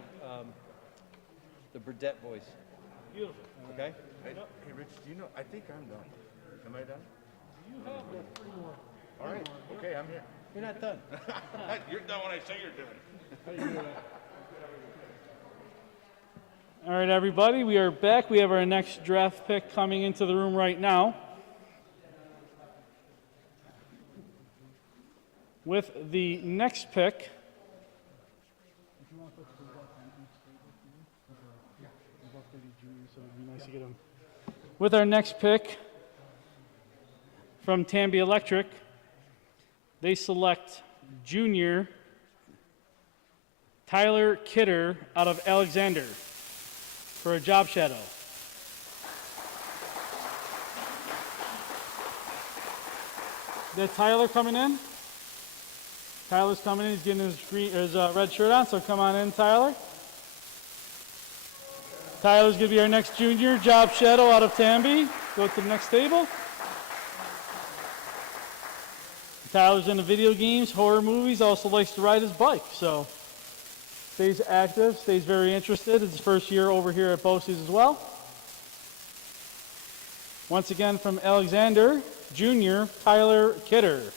the Burdette boys. Beautiful. Okay? Hey, Rich, I think I'm done. Am I done? You have like 3 more. All right. Okay, I'm here. You're not done. You're done when I say you're done. All right, everybody, we are back. We have our next draft pick coming into the room right now. With the next pick, with our next pick from Tambi Electric, they select junior Tyler Kidder out of Alexander for a job shadow. Is that Tyler coming in? Tyler's coming in. He's getting his red shirt on, so come on in, Tyler. Tyler's going to be our next junior job shadow out of Tambi. Go to the next table. Tyler's into video games, horror movies, also likes to ride his bike, so stays active, stays very interested. It's his first year over here at BOCES as well. Once again from Alexander, junior Tyler Kidder.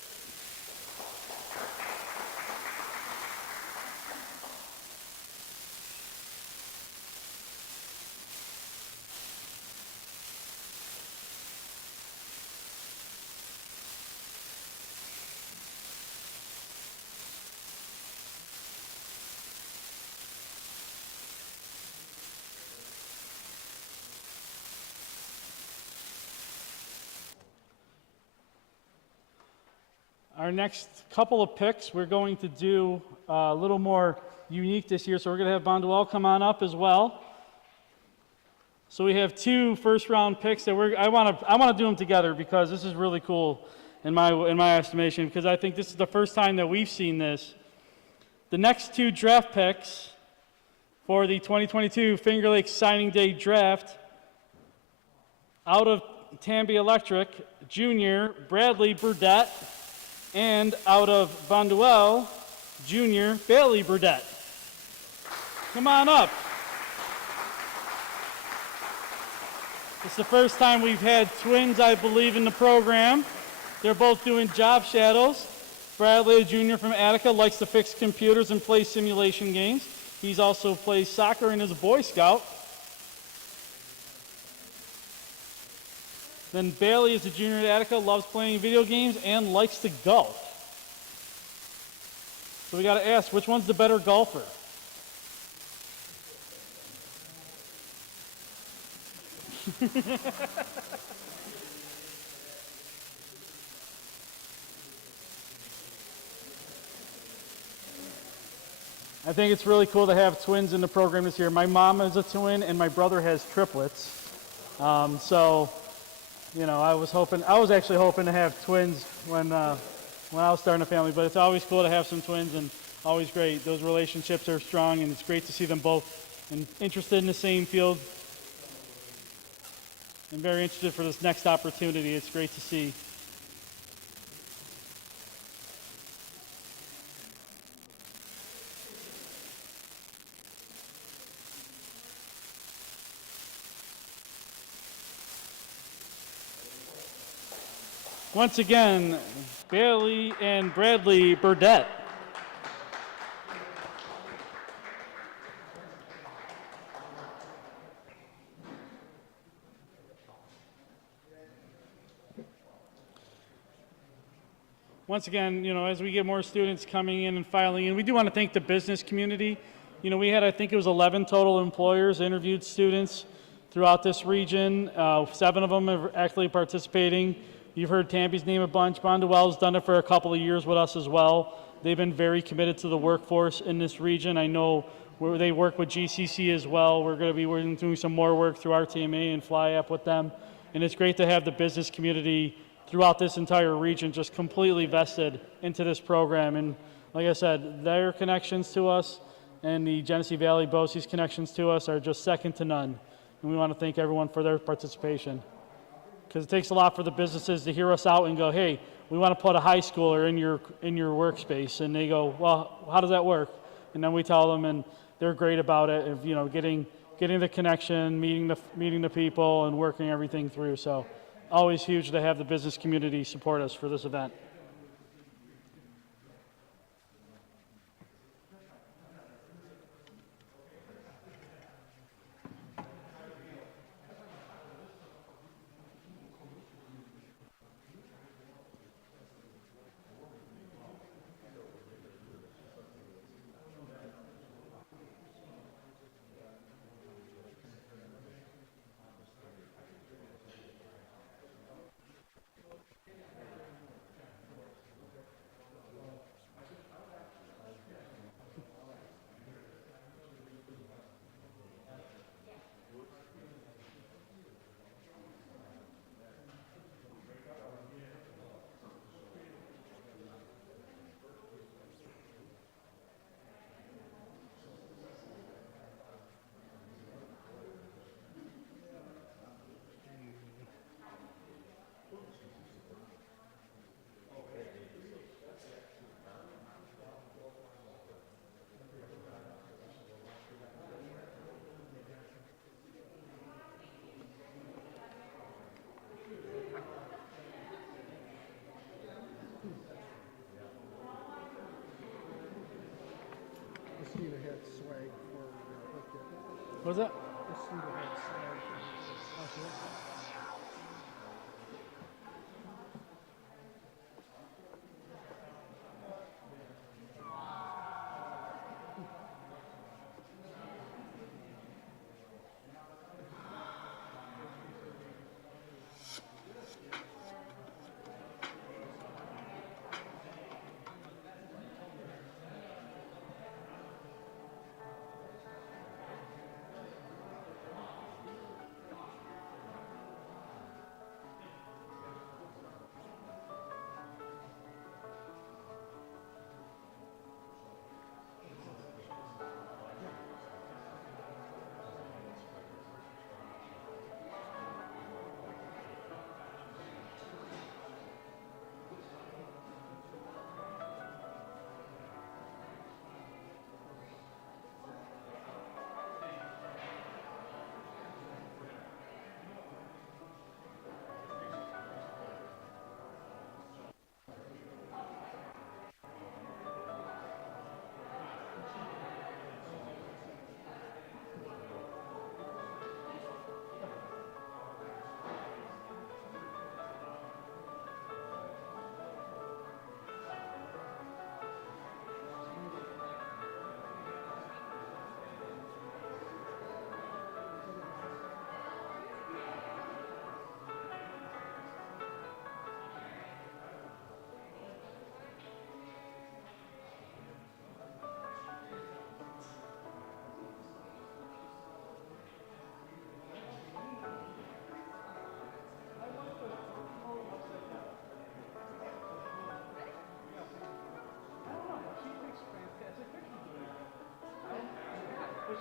Our next couple of picks, we're going to do a little more unique this year, so we're going to have Bonduel come on up as well. So we have 2 first-round picks that I want to do them together because this is really cool in my estimation, because I think this is the first time that we've seen this. The next 2 draft picks for the 2022 Finger Lakes Signing Day Draft, out of Tambi Electric, junior Bradley Burdette, and out of Bonduel, junior Bailey Burdette. Come on up. It's the first time we've had twins, I believe, in the program. They're both doing job shadows. Bradley, a junior from Attica, likes to fix computers and play simulation games. He's also plays soccer and is a Boy Scout. Then Bailey is a junior at Attica, loves playing video games, and likes to golf. So we got to ask, which one's the better golfer? I think it's really cool to have twins in the program this year. My mom is a twin and my brother has triplets. So, you know, I was actually hoping to have twins when I was starting a family, but it's always cool to have some twins and always great. Those relationships are strong and it's great to see them both interested in the same field. I'm very interested for this next opportunity. It's great to see. Once again, Bailey and Bradley Burdett. Once again, you know, as we get more students coming in and filing in, we do want to thank the business community. You know, we had, I think it was 11 total employers interviewed students throughout this region. 7 of them are actually participating. You've heard Tammy's name a bunch. Bondwell's done it for a couple of years with us as well. They've been very committed to the workforce in this region. I know where they work with GCC as well. We're going to be doing some more work through RTMA and FLYA with them. And it's great to have the business community throughout this entire region just completely vested into this program. And like I said, their connections to us and the Genesee Valley BOCES connections to us are just second to none. And we want to thank everyone for their participation. Because it takes a lot for the businesses to hear us out and go, hey, we want to put a high schooler in your workspace. And they go, well, how does that work? And then we tell them, and they're great about it, of, you know, getting the connection, meeting the people, and working everything through. So always huge to have the business community support us for this event. Christina had swag for birthday. What was that? Christina had swag for birthday.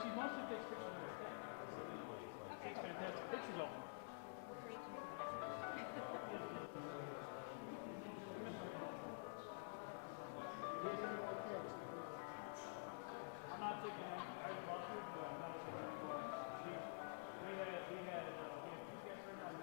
she mostly takes pictures of her dad. Takes fantastic pictures of him. I'm not taking any, I love her, but I'm not taking any photos. We had two guests right now.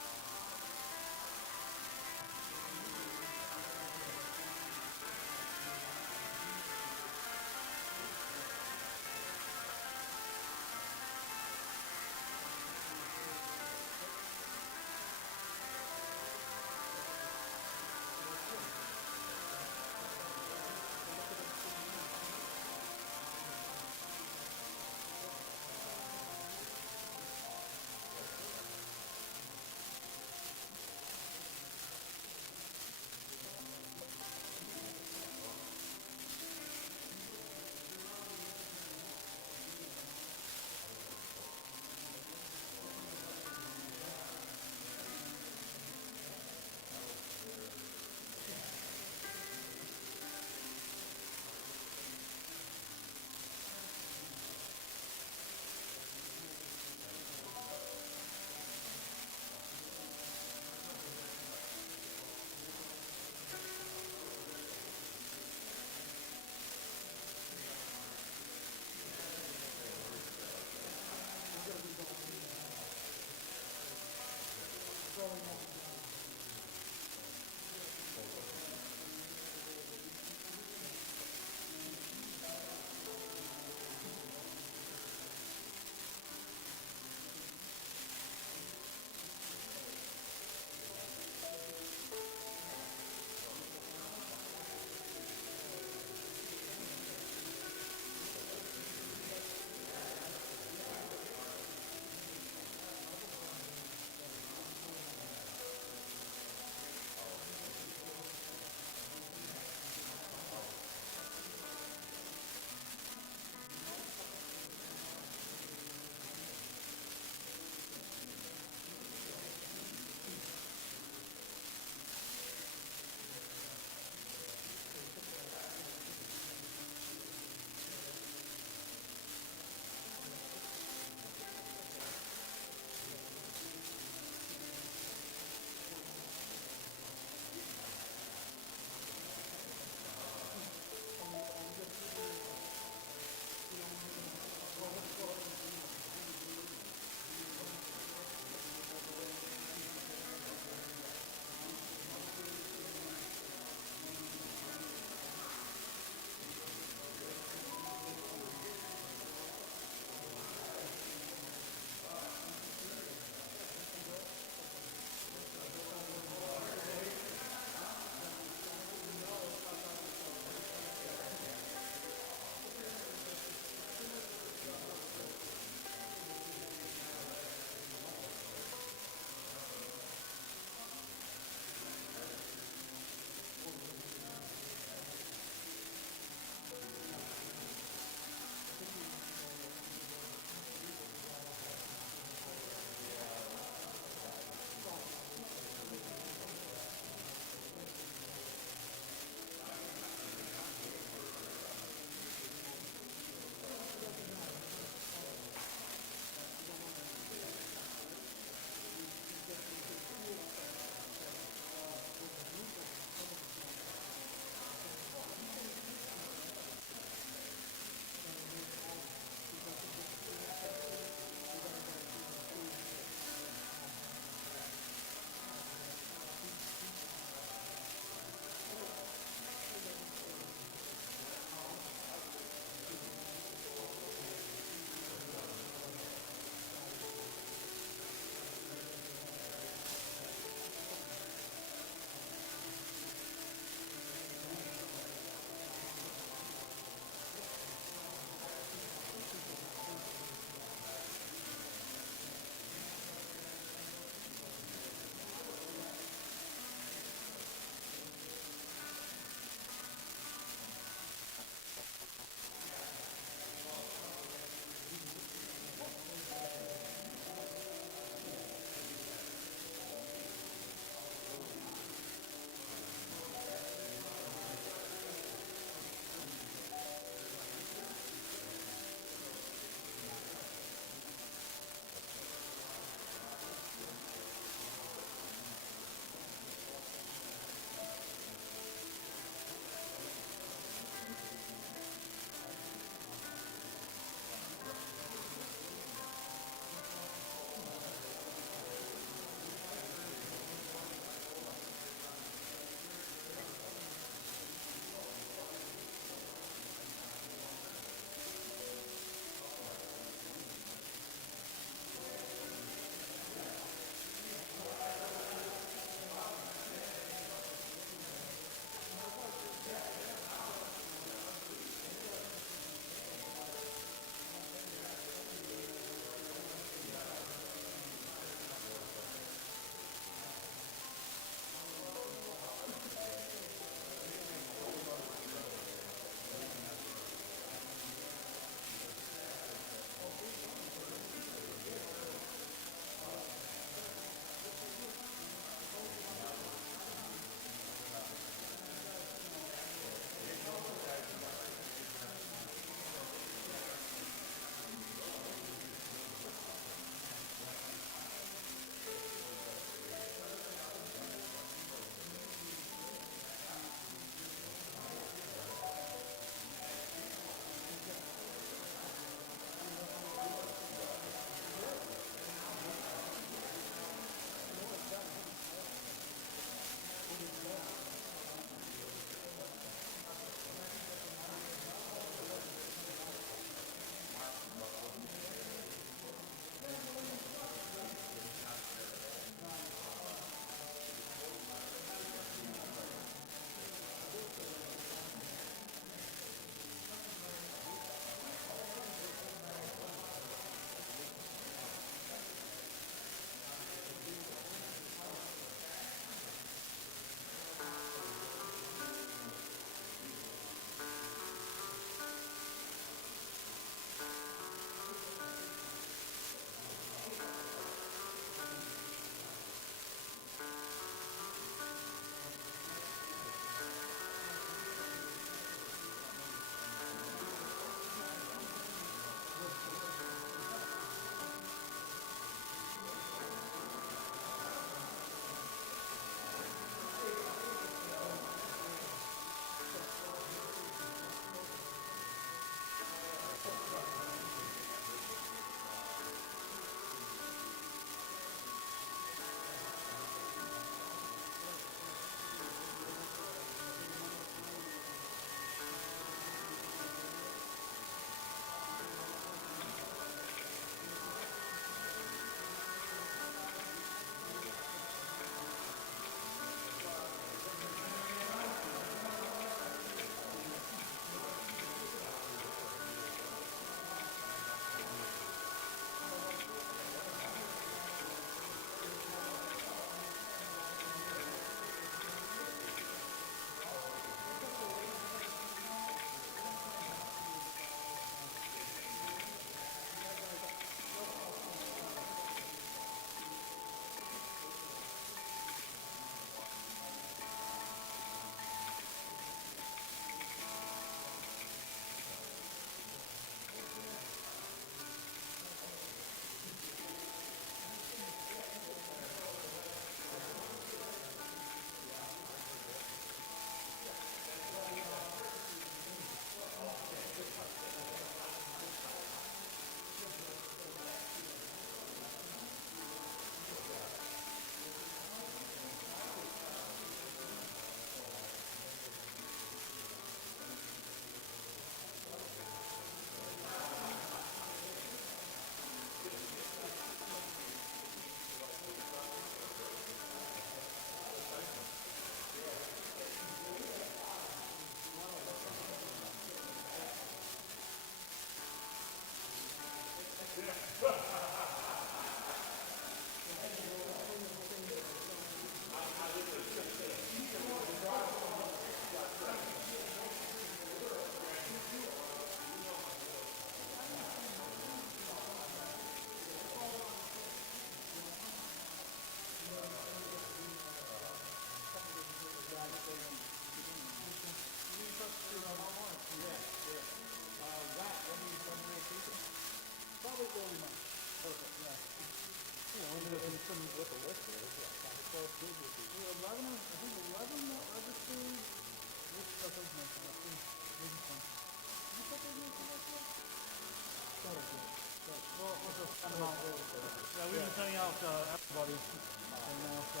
Yeah, we've been sending out everybody. Right now, so.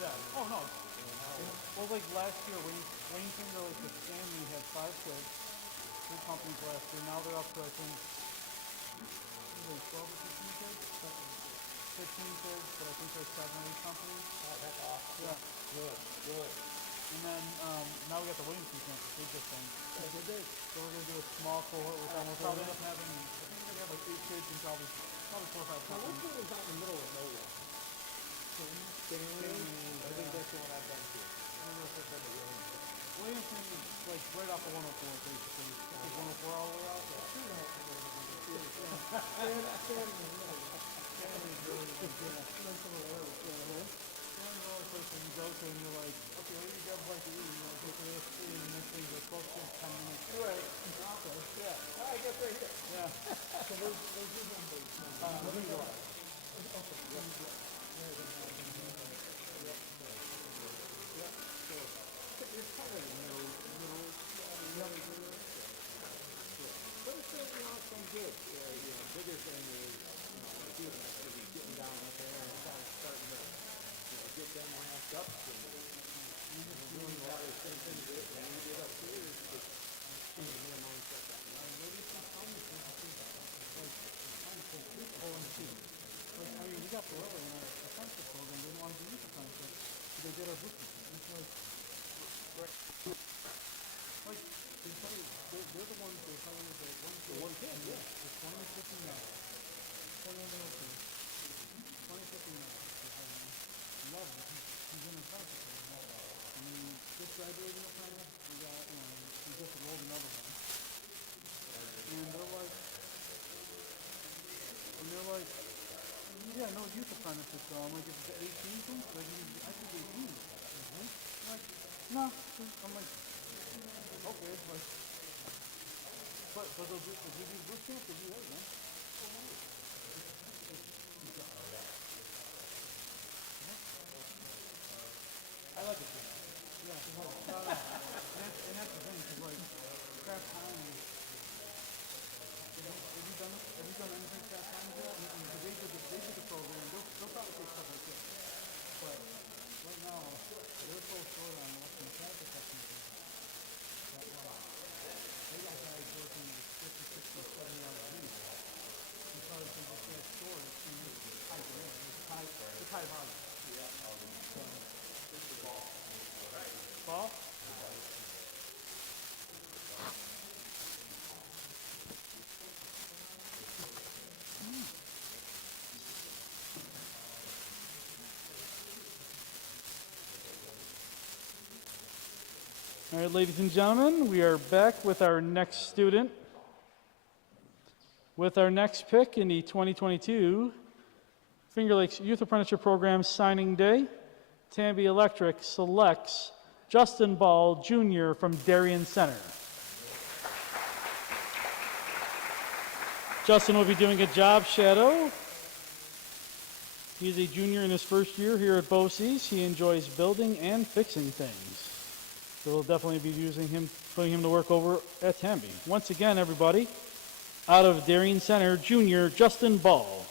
Yeah. Oh no. Well, like last year, Wayne Finger Lake with Stanley had 5 kids, 3 companies last year. Now they're up to I think like 12 or 15 kids. 15 kids, but I think there's 7 or 8 companies. Oh, that's awesome. Yeah. Good. And then now we got the Williamson campus. They just thing. So we're gonna do a small cohort with them. We'll probably end up having I think we're gonna have like 8 kids and probably 4 or 5 companies. Which one was out in the middle of nowhere? Stanley. I think that's the one I've been to. I don't know if I've been to Williamson. Williamson is like right off of 104 basically. It's 104 all the way out. Yeah. Stanley's really the only person you go to and you're like, okay, what do you guys like to eat? You know, take this, and the next thing is like 12 kids, 10 minutes. Right. Okay. Yeah. I guess right here. Yeah. So where's your home base? I mean, we got FLYA in our apprenticeship program. They didn't want to do youth apprenticeship. So they did our boot camp. It's like they tell you, they're the ones they tell you the one kid, yeah. The 2050 now. 21 year old kid. 2050 now. Love him. He's in apprenticeship program. And we just graduated an apprentice. We got, we just enrolled another one. And they're like, yeah, no youth apprenticeship though. I'm like, if it's 18 thing, like, I think 18. I'm like, no. I'm like, okay, like, but they'll do boot camp, they'll do everything. I like it too. Yeah, no. And that's the thing, because like, craft time is, have you done anything craft time yet? Because they did the program, they'll probably take stuff like this. But right now, they're so short on electrical traffic technicians. That they got guys working 50, 60, 70 hours a week. Because they just get short and it's high demand. It's high volume. Ball? All right, ladies and gentlemen, we are back with our next student. With our next pick in the 2022 Finger Lakes Youth Apprenticeship Program signing day, Tamby Electric selects Justin Ball Jr. from Darien Center. Justin will be doing a job shadow. He's a junior in his first year here at BOCES. He enjoys building and fixing things. So we'll definitely be putting him to work over at Tamby. Once again, everybody, out of Darien Center, junior Justin Ball.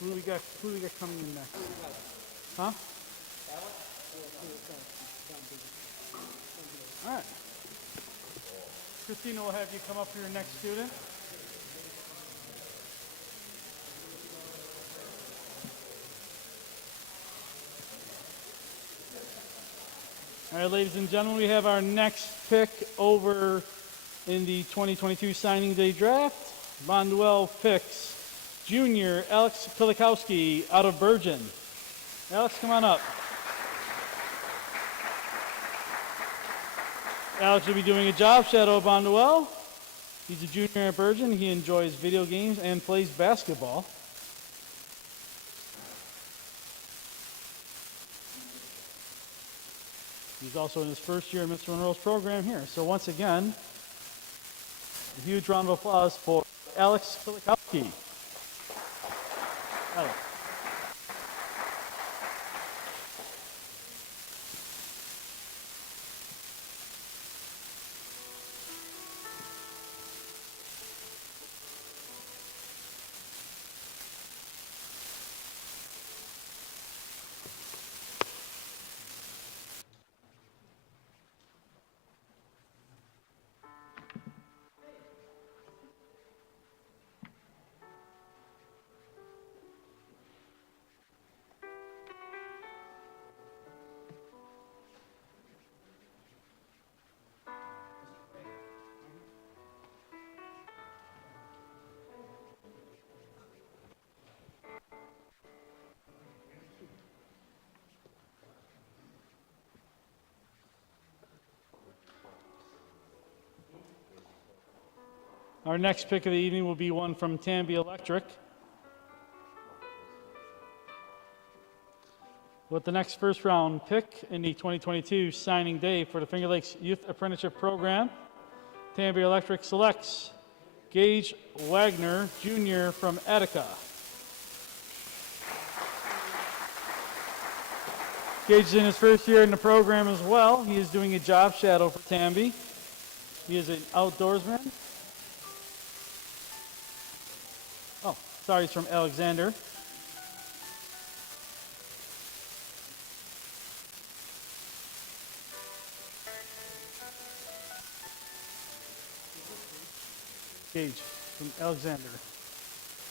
Who do we got coming in next? Huh? All right. Christina will have you come up for your next student. All right, ladies and gentlemen, we have our next pick over in the 2022 signing day draft. Bonduel picks junior Alex Pilikowski out of Bergen. Alex, come on up. Alex will be doing a job shadow of Bonduel. He's a junior at Bergen. He enjoys video games and plays basketball. He's also in his first year in Mr. Monroe's program here. So once again, a huge round of applause for Alex Pilikowski. Alex. Our next pick of the evening will be one from Batavia Electric. With the next first round pick in the 2022 signing day for the Finger Lakes Youth Apprenticeship Program, Batavia Electric selects Gage Wagner, Jr. from Attica. Gage is in his first year in the program as well. He is doing a job shadow for Tamby. He is an outdoorsman. Oh, sorry, he's from Alexander. Gage from Alexander.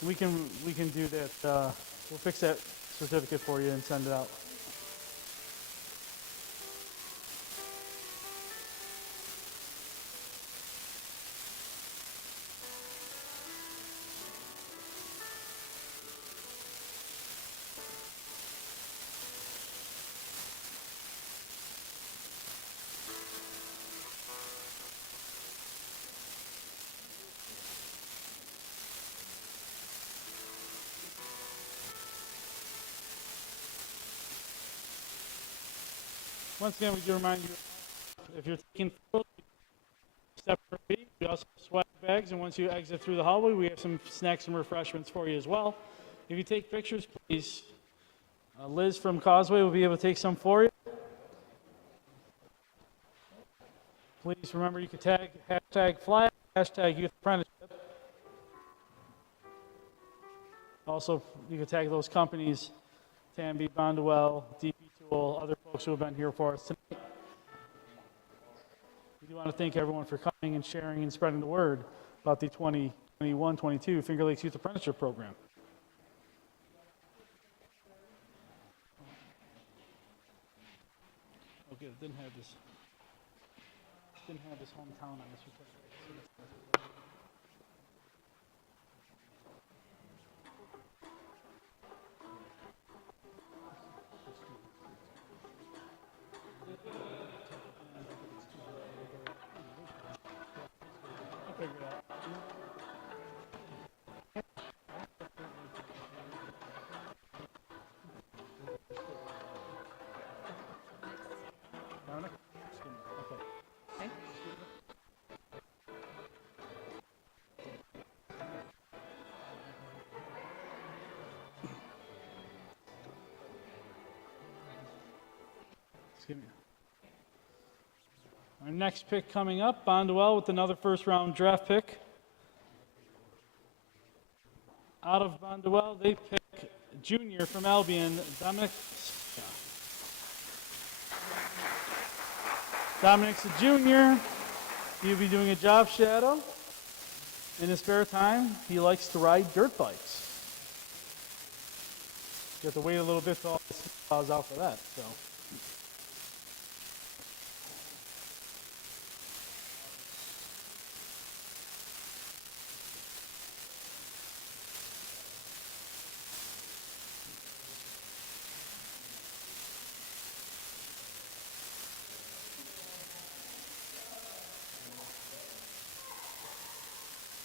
We can do that. We'll fix that certificate for you and send it out. Once again, we do remind you, if you're taking photos, step for feet. We also have swag bags, and once you exit through the hallway, we have some snacks and refreshments for you as well. If you take pictures, please Liz from Causeway will be able to take some for you. Please remember you can tag hashtag FLYA, hashtag youth apprenticeship. Also, you can tag those companies, Tamby, Bondwell, DP Tool, other folks who have been here for us tonight. We do want to thank everyone for coming and sharing and spreading the word about the 2021-22 Finger Lakes Youth Apprenticeship Program. Oh, good. Didn't have this hometown on this report. I'll figure it out. Dominic? Okay. Excuse me. Our next pick coming up, Bondwell with another first round draft pick. Out of Bondwell, they pick junior from Albion, Dominic. Dominic's a junior. He'll be doing a job shadow. In his spare time, he likes to ride dirt bikes. You have to wait a little bit till all the snow thaws out for that. So.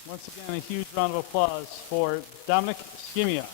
Once again, a huge round of applause for Dominic Skimia.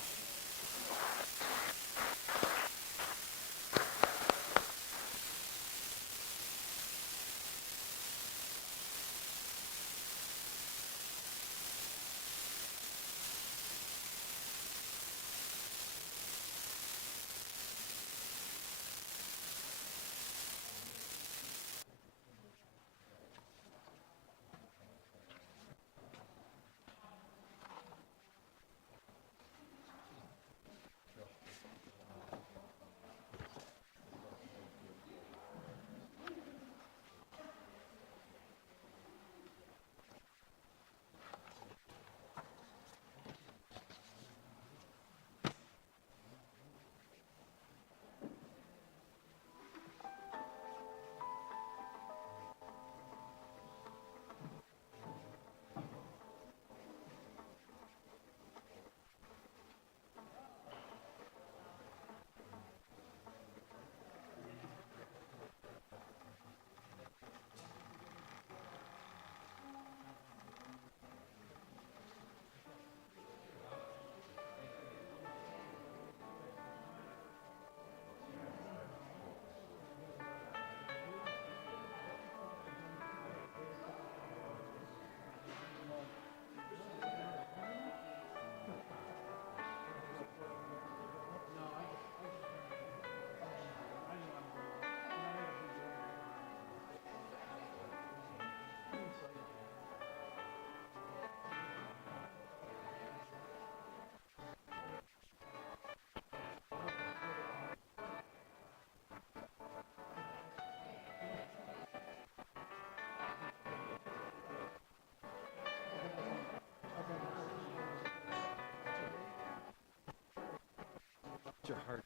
Your heart.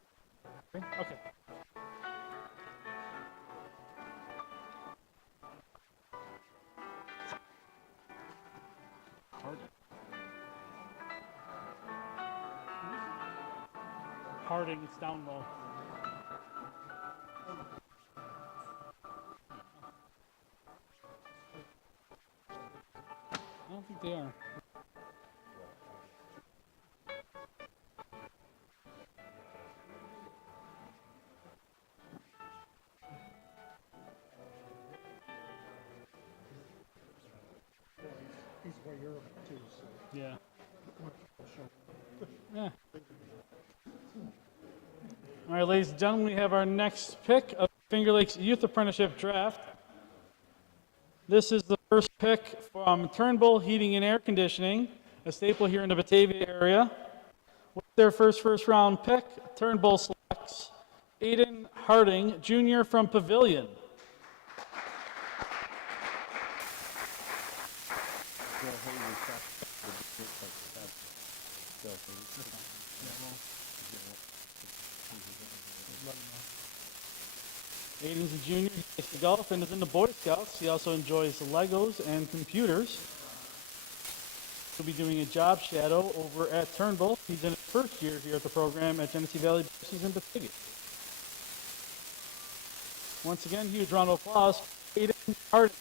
Okay. Harding, it's down low. I don't think they are. He's way early too, so. Yeah. Much show. Yeah. right, ladies and gentlemen, we have our next pick of Finger Lakes Youth Apprenticeship Draft. This is the first pick from Turnbull Heating and Air Conditioning, a staple here in the Batavia area. With their first round pick, Turnbull selects Aiden Harding, Jr. from Pavilion. Aiden's a junior, he likes to golf and is in the Boy Scouts. He also enjoys Legos and computers. He'll be doing a job shadow over at Turnbull. He's in his first year here at the program at Genesee Valley University in Batavia. Once again, huge round of applause for Aiden Harding.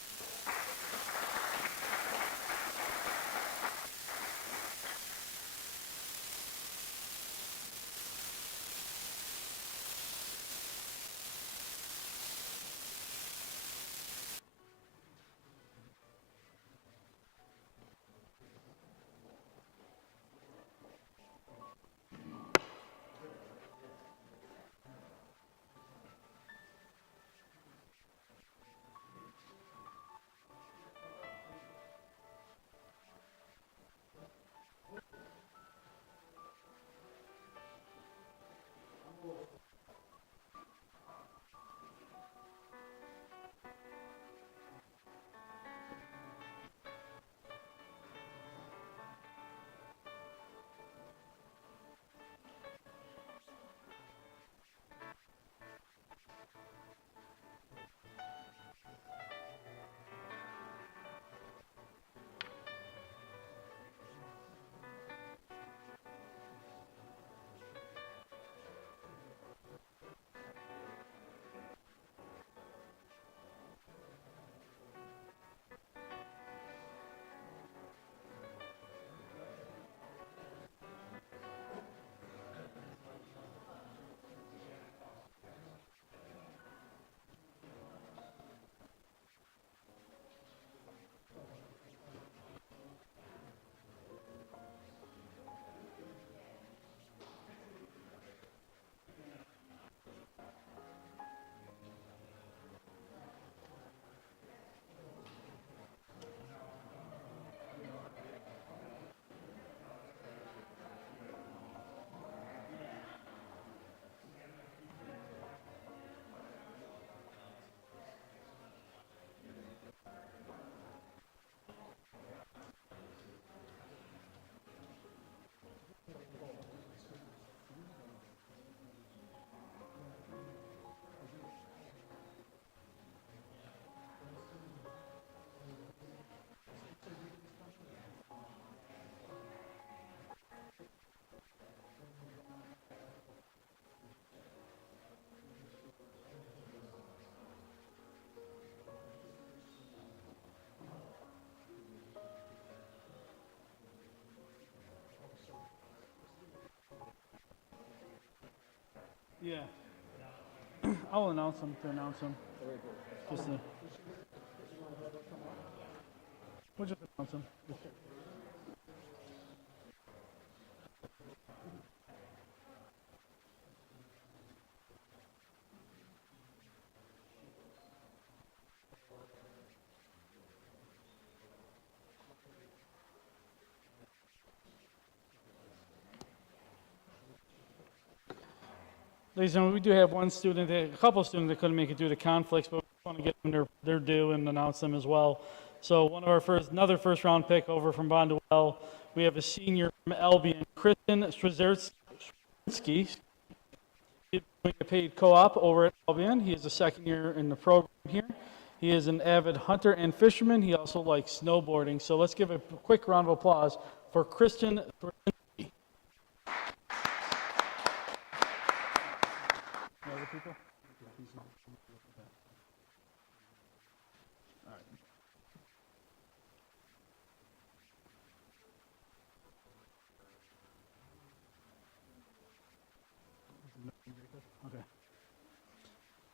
Yeah. I'll announce him to announce him. Just to, we'll just announce him. Ladies and gentlemen, we do have one student, a couple of students that couldn't make it due to conflicts, but we want to get them their due and announce them as well. So one of our another first round pick over from Bonduel, we have a senior from Albion, Kristen Strzezinski. He's doing a paid co-op over at Albion. He is a second year in the program here. He is an avid hunter and fisherman. He also likes snowboarding. So let's give a quick round of applause for Kristen Strzezinski. Other people? All right. Okay.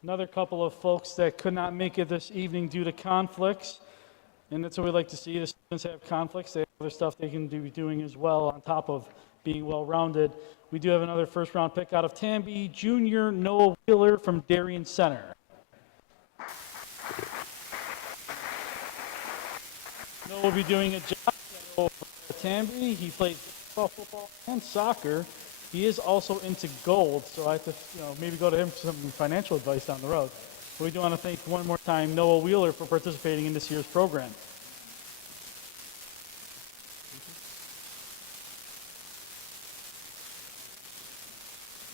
Another couple of folks that could not make it this evening due to conflicts, and that's what we like to see. The students have conflicts. They have other stuff they can be doing as well on top of being well-rounded. We do have another first-round pick out of Tamby, junior Noah Wheeler from Darien Center. Noah will be doing a job for Tamby. He plays baseball, football, and soccer. He is also into gold, so I have to, maybe go to him for some financial advice down the road. But we do want to thank one more time Noah Wheeler for participating in this year's program.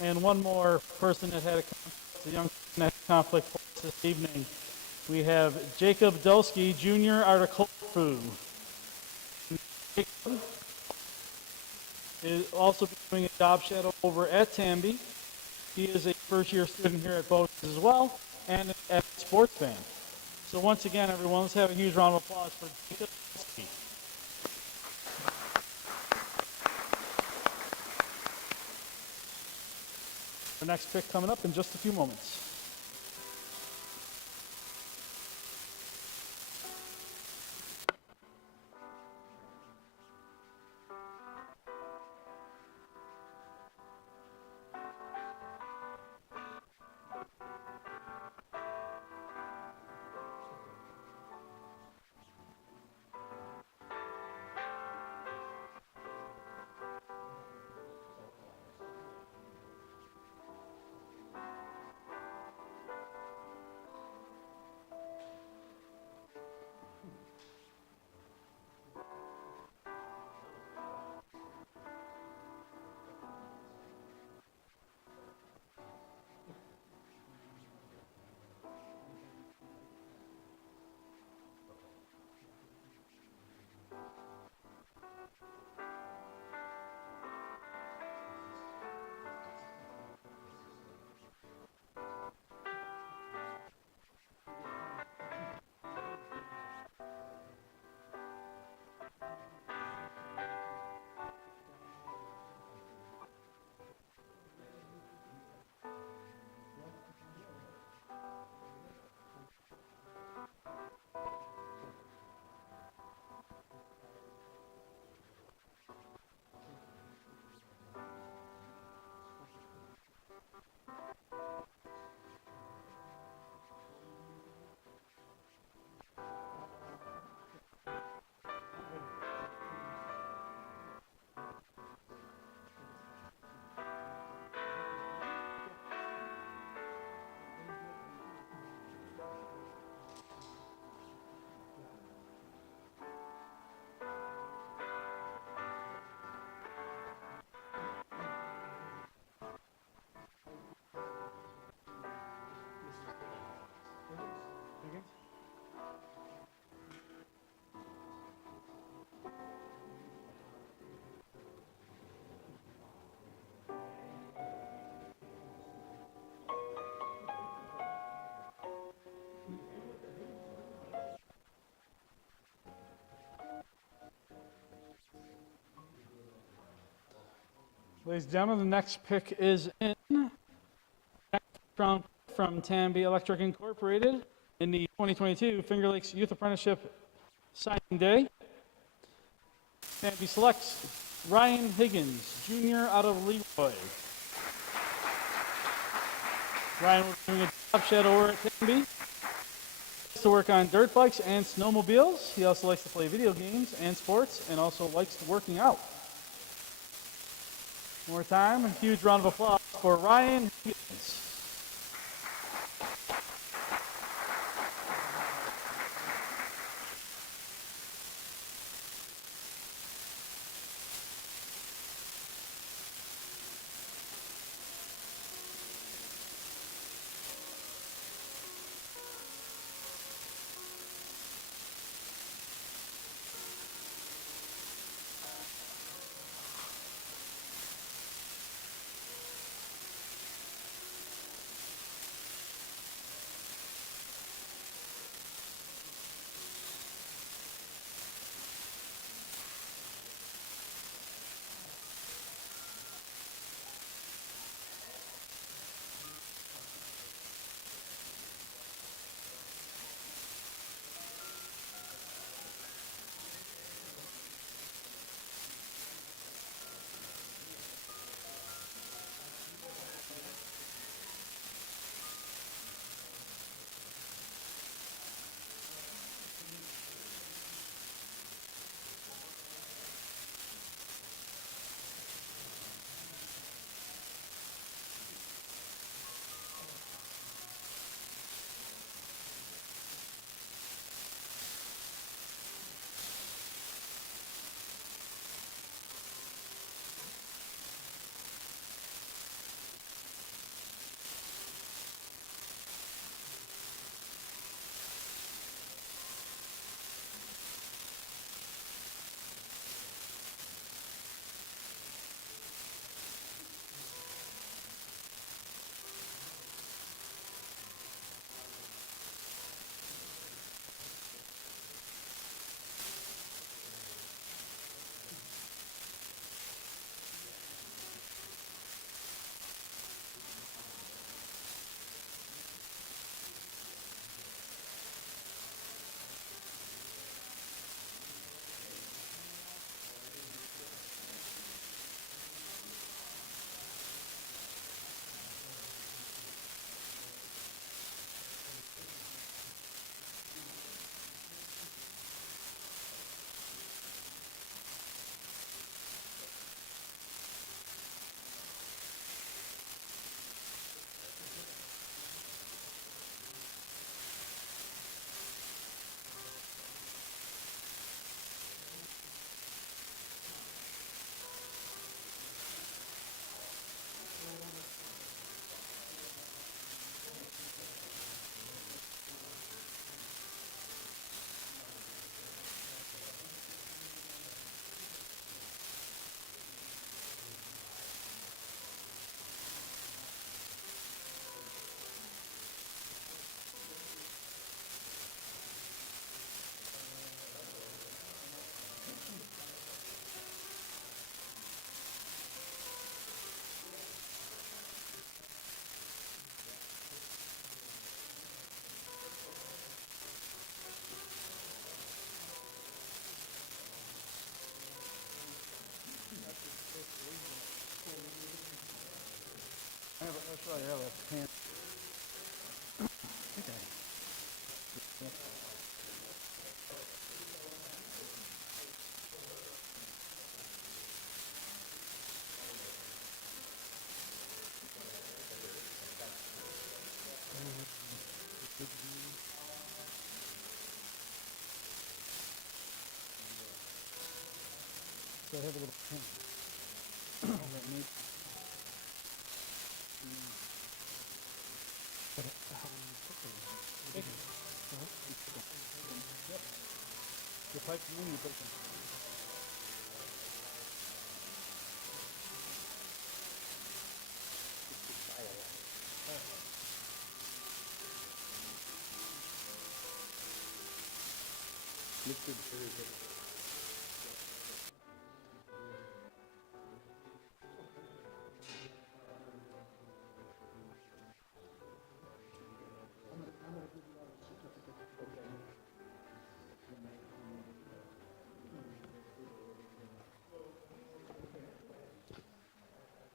And one more person that had a conflict, a young person that had a conflict for us this evening. We have Jacob Delsky, junior horticulture. Jacob is also doing a job shadow over at Tamby. He is a first-year student here at Bowdoin as well, and a sports fan. So once again, everyone, let's have a huge round of applause for Jacob Delsky. Our next pick coming up in just a few moments. Ladies and gentlemen, the next pick is in from Tamby Electric Incorporated in the 2022 Finger Lakes Youth Apprenticeship Signing Day. Tamby selects Ryan Higgins, junior out of Leroy. Ryan will be doing a job shadow over at Tamby. He likes to work on dirt bikes and snowmobiles. He also likes to play video games and sports, and also likes working out. One more time, a huge round of applause for Ryan Higgins.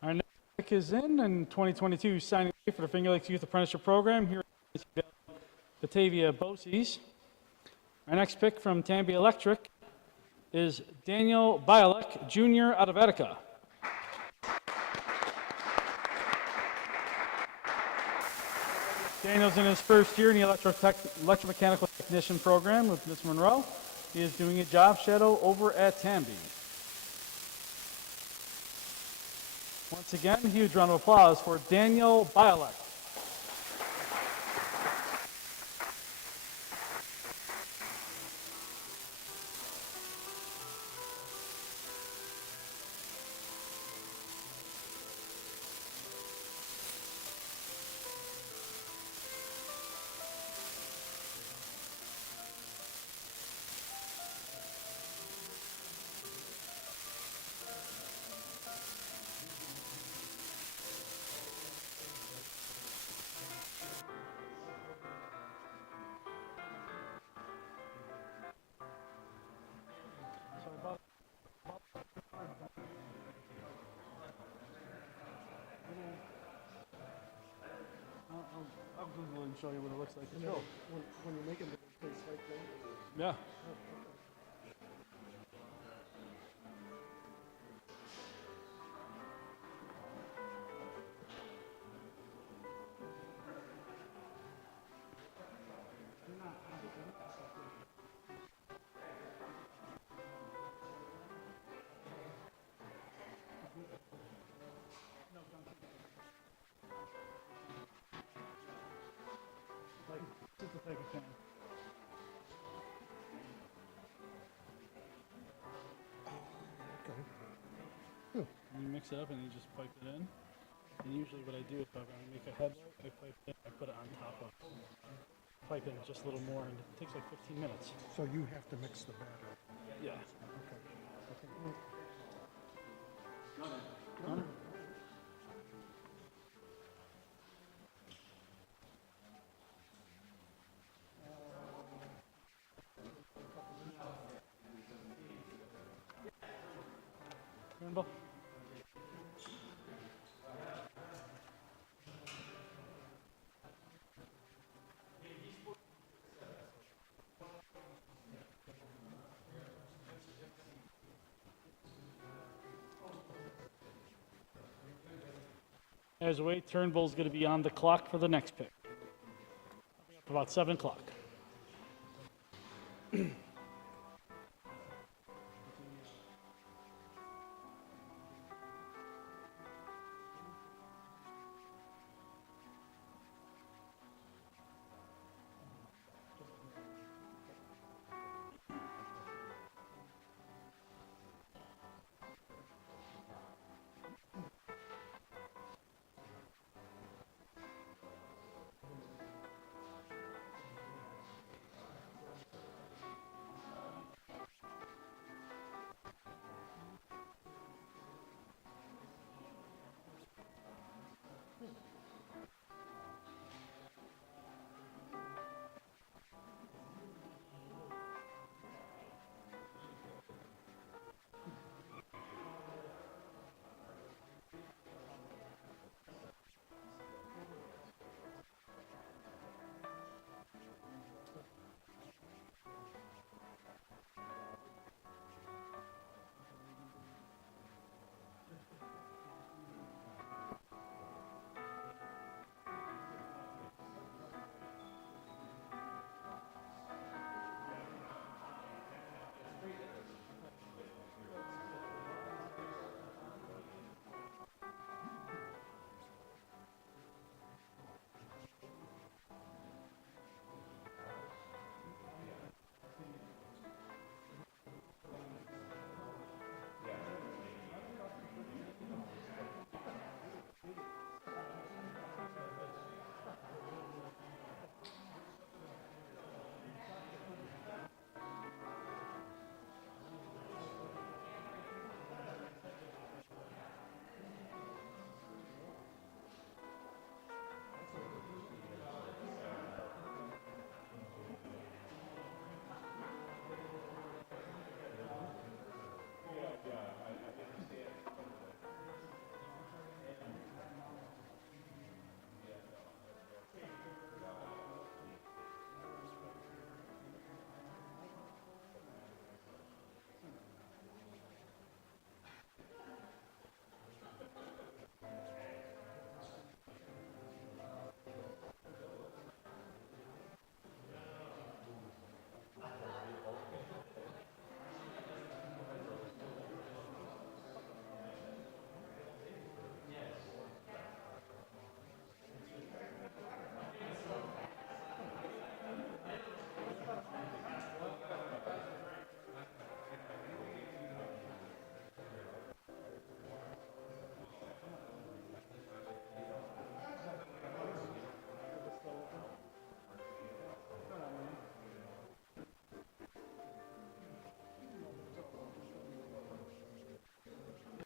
Our next pick is in 2022 signing day for the Finger Lakes Youth Apprenticeship Program here at Batavia BOCES. Our next pick from Tambi Electric is Daniel Bialek Jr. out of Attica. Daniel's in his first year in the electromechanical technician program with Ms. Monroe. He is doing a job shadow over at Tambi. Once again, huge round of applause for Daniel Bialek. I'll Google it and show you what it looks like. No, when you're making the place like that. Yeah. Just the type of thing. Okay. And you mix it up and you just pipe it in. And usually what I do is if I make a headlight, I pipe it in, I put it on top of pipe in just a little more, and it takes like 15 minutes. So you have to mix the batter. Yeah. Okay. Turnbull? As we wait, Turnbull's going to be on the clock for the next pick. About 7 o'clock.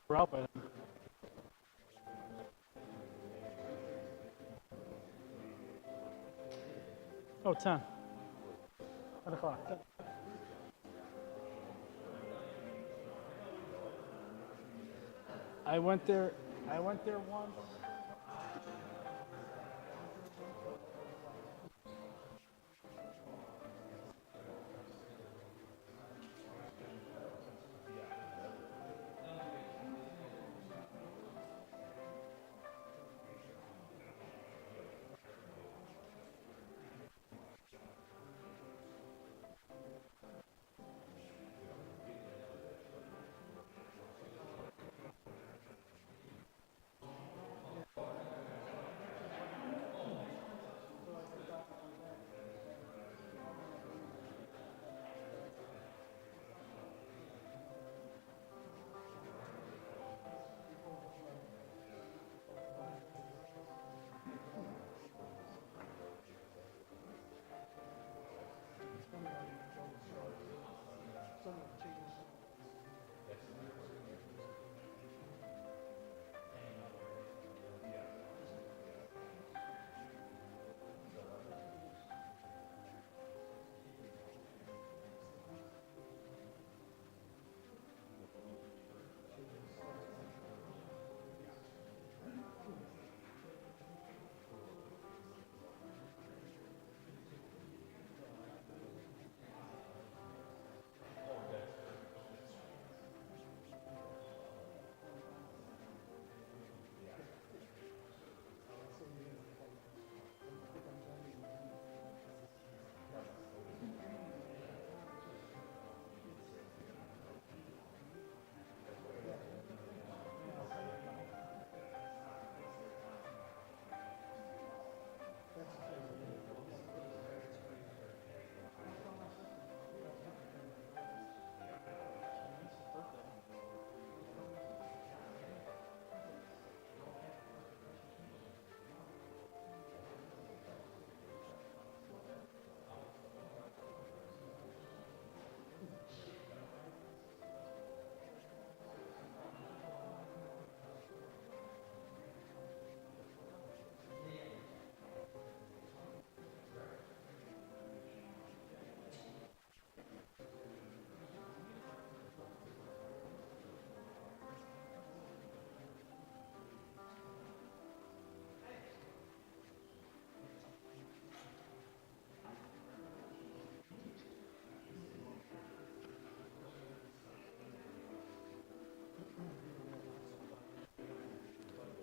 We're out by then. Oh, 10. 10 o'clock. I went there once.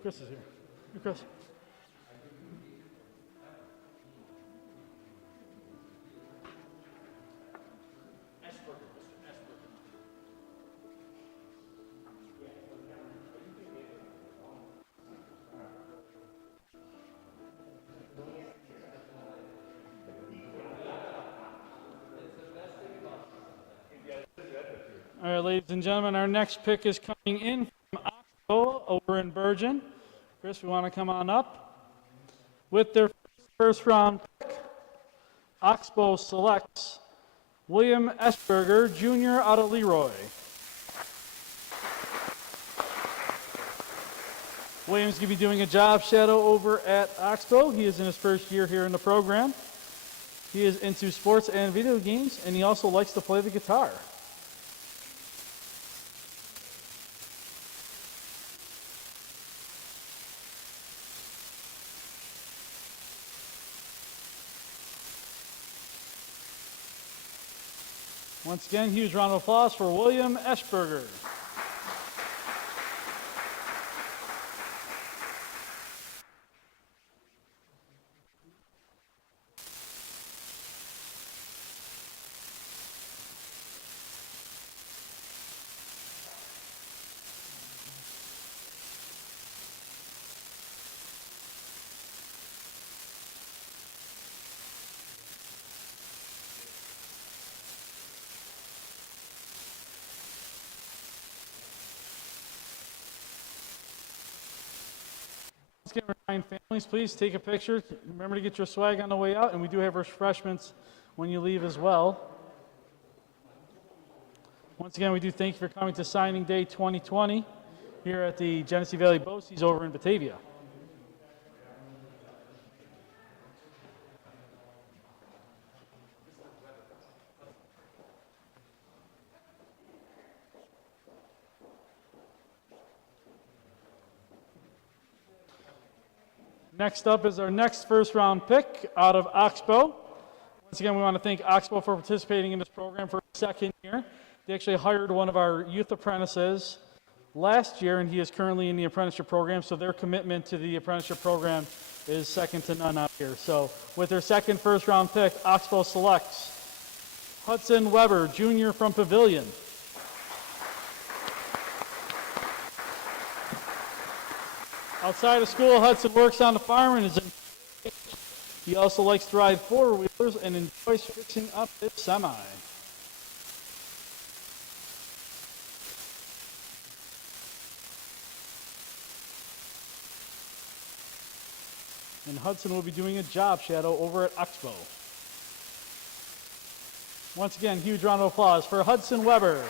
Chris is here. Hey, Chris. All right, ladies and gentlemen, our next pick is coming in from Oxbow over in Bergen. Chris, we want to come on up. With their first round pick, Oxbow selects William Esberger, Jr. out of Leroy. William's going to be doing a job shadow over at Oxbow. He is in his first year here in the program. He is into sports and video games, and he also likes to play the guitar. Once again, huge round of applause for William Esberger. Once again, remind families, please take a picture. Remember to get your swag on the way out, and we do have refreshments when you leave as well. Once again, we do thank you for coming to Signing Day 2020 here at the Genesee Valley BOCES over in Batavia. Next up is our next first round pick out of Oxbow. Once again, we want to thank Oxbow for participating in this program for a second year. They actually hired one of our youth apprentices last year, and he is currently in the apprenticeship program, so their commitment to the apprenticeship program is second to none out here. So with their second first round pick, Oxbow selects Hudson Weber, junior from Pavilion. Outside of school, Hudson works on the farm and is in. He also likes to ride four-wheelers and enjoys fixing up his semi. And Hudson will be doing a job shadow over at Oxbow. Once again, huge round of applause for Hudson Weber.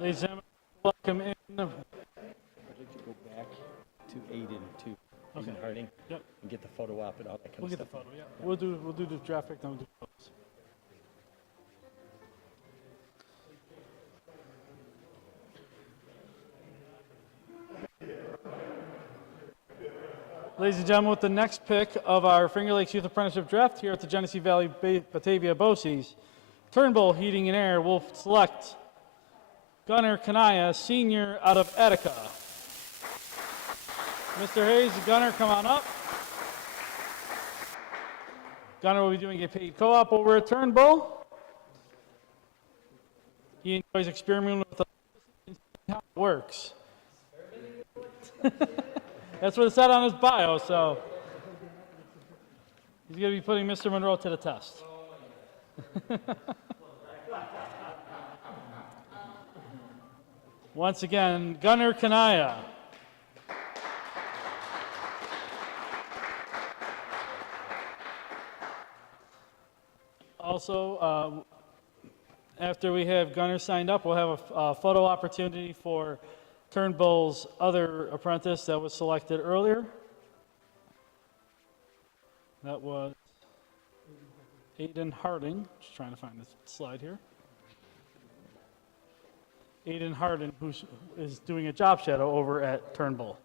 Ladies and gentlemen, welcome in. I'd like to go back to Aiden too. Okay. Aiden Harding. Yep. And get the photo op and all that kind We'll of get the stuff. photo, yeah. We'll do the traffic, then we'll do photos. Ladies and gentlemen, with the next pick of our Finger Lakes Youth Apprenticeship Draft here at the Genesee Valley Batavia BOCES, Turnbull Heating and Air will select Gunnar Kanaya, senior out of Attica. Mr. Hayes, Gunnar, come on up. Gunnar will be doing a paid co-op over at Turnbull. He enjoys experimenting with the how it works. That's what it said on his bio, so he's going to be putting Mr. Monroe to the test. Once again, Gunnar Kanaya. Also, after we have Gunnar signed up, we'll have a photo opportunity for Turnbull's other apprentice that was selected earlier. That was Aiden Harding. Just trying to find this slide here. Aiden Harding, who is doing a job shadow over at Turnbull.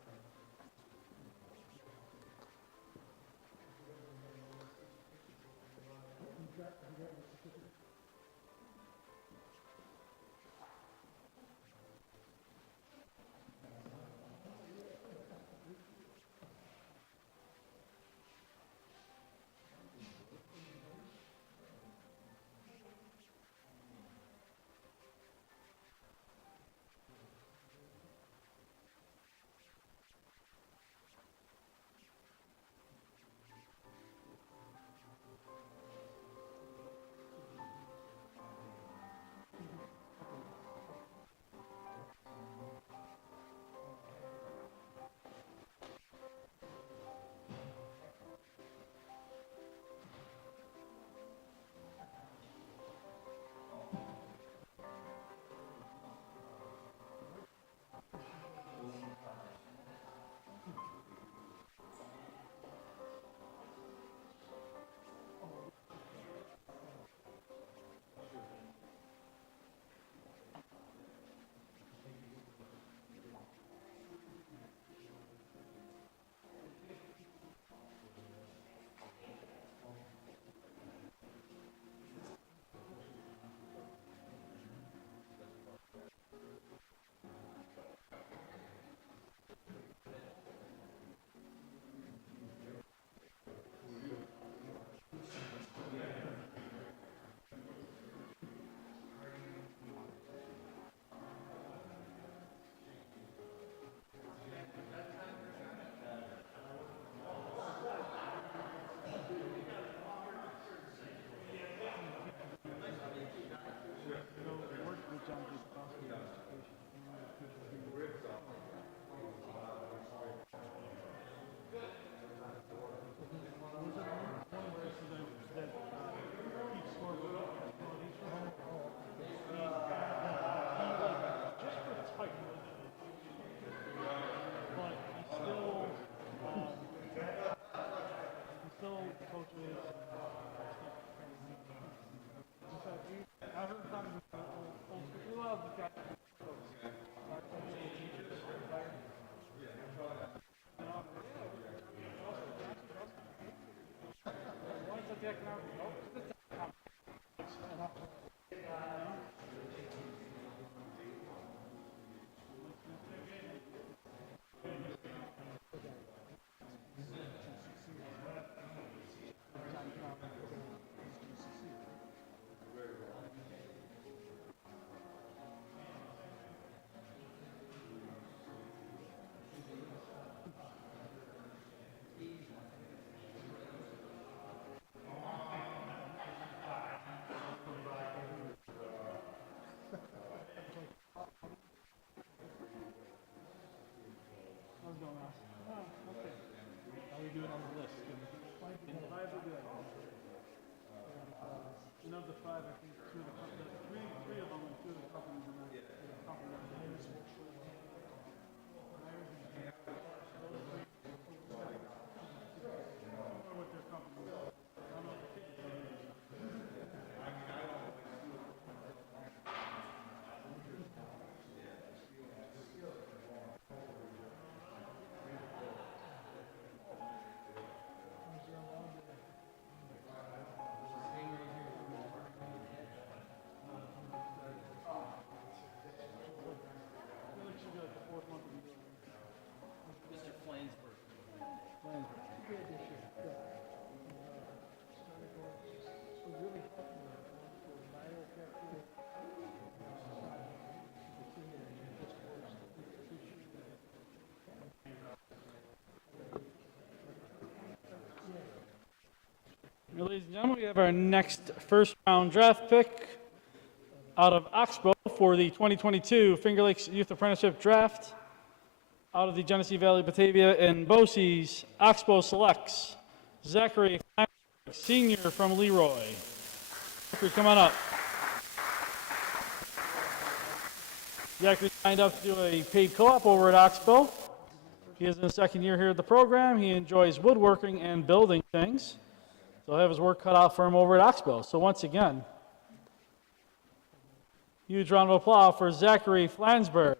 And of the five, I think two of the three of them, and two of the companies are not companies. What their company is. I don't know if the tickets are in. Mr. Flansburgh. Ladies and gentlemen, we have our next first round draft pick out of Oxbow for the 2022 Finger Lakes Youth Apprenticeship Draft. Out of the Genesee Valley, Batavia, and BOCES, Oxbow selects Zachary Feinberg, senior from Leroy. Zachary, come on up. Zachary signed up to do a paid co-op over at Oxbow. He is in the second year here at the program. He enjoys woodworking and building things. So he'll have his work cut out for him over at Oxbow. So once again, huge round of applause for Zachary Flansburgh.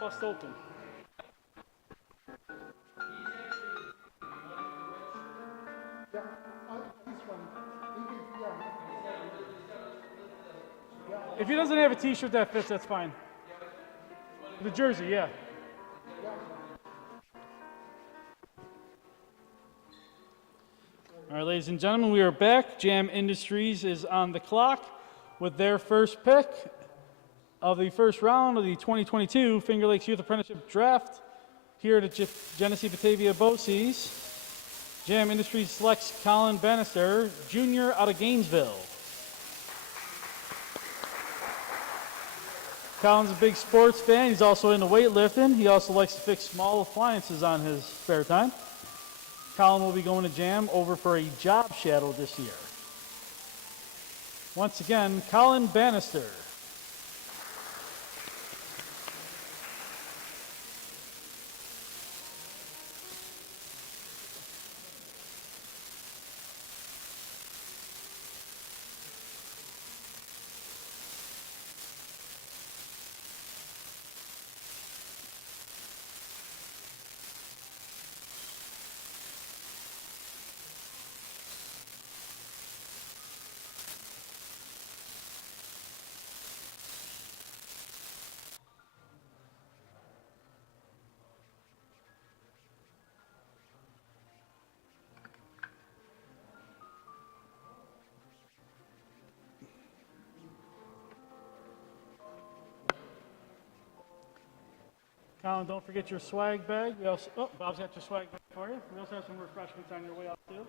bust open. If he doesn't have a t-shirt that fits, that's fine. The jersey, yeah. All right, ladies and gentlemen, we are back. Jam Industries is on the clock with their first pick of the first round of the 2022 Finger Lakes Youth Apprenticeship Draft here at Genesee Batavia BOCES. Jam Industries selects Colin Bannister, Jr. out of Gainesville. Colin's a big sports fan. He's also into weightlifting. He also likes to fix small appliances on his spare time. Colin will be going to Jam over for a job shadow this year. Once again, Colin Bannister. Colin, don't forget your swag bag. We also, oh, Bob's got your swag bag for you. We also have some refreshments on your way out too.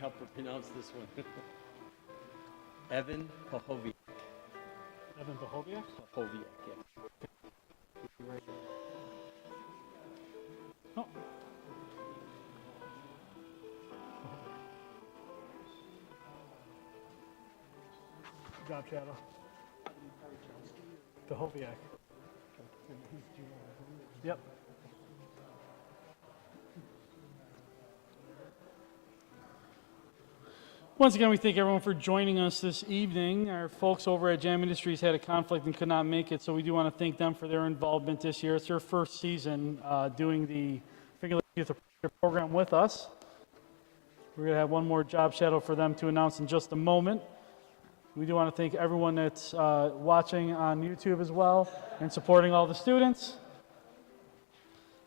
help her pronounce this one. Evan Pahoviak. Evan Bahoviak? Pahoviak, yeah. Oh. Job shadow. Bahoviak. Yep. Once again, we thank everyone for joining us this evening. Our folks over at Jam Industries had a conflict and could not make it, so we do want to thank them for their involvement this year. It's their first season doing the Finger Lakes Youth Apprenticeship program with us. We're going to have one more job shadow for them to announce in just a moment. We do want to thank everyone that's watching on YouTube as well and supporting all the students.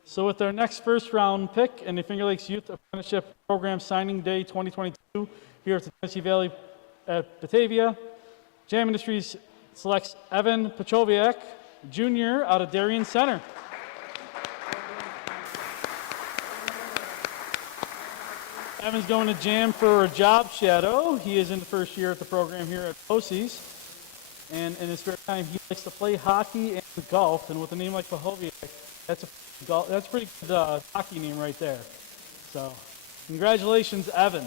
So with our next first round pick in the Finger Lakes Youth Apprenticeship Program Signing Day 2022 here at the Tennessee Valley at Batavia, Jam Industries selects Evan Pachoviak, Jr. out of Darien Center. Evan's going to Jam for a job shadow. He is in the first year at the program here at Posey's. And in his spare time, he likes to play hockey and golf. And with a name like Pahoviak, that's a pretty good hockey name right there. So, congratulations, Evan.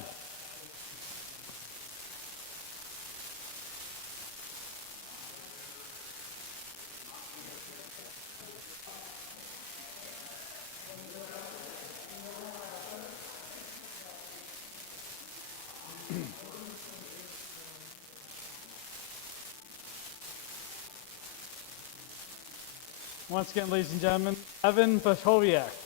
Once again, ladies and gentlemen, Evan Pachoviak.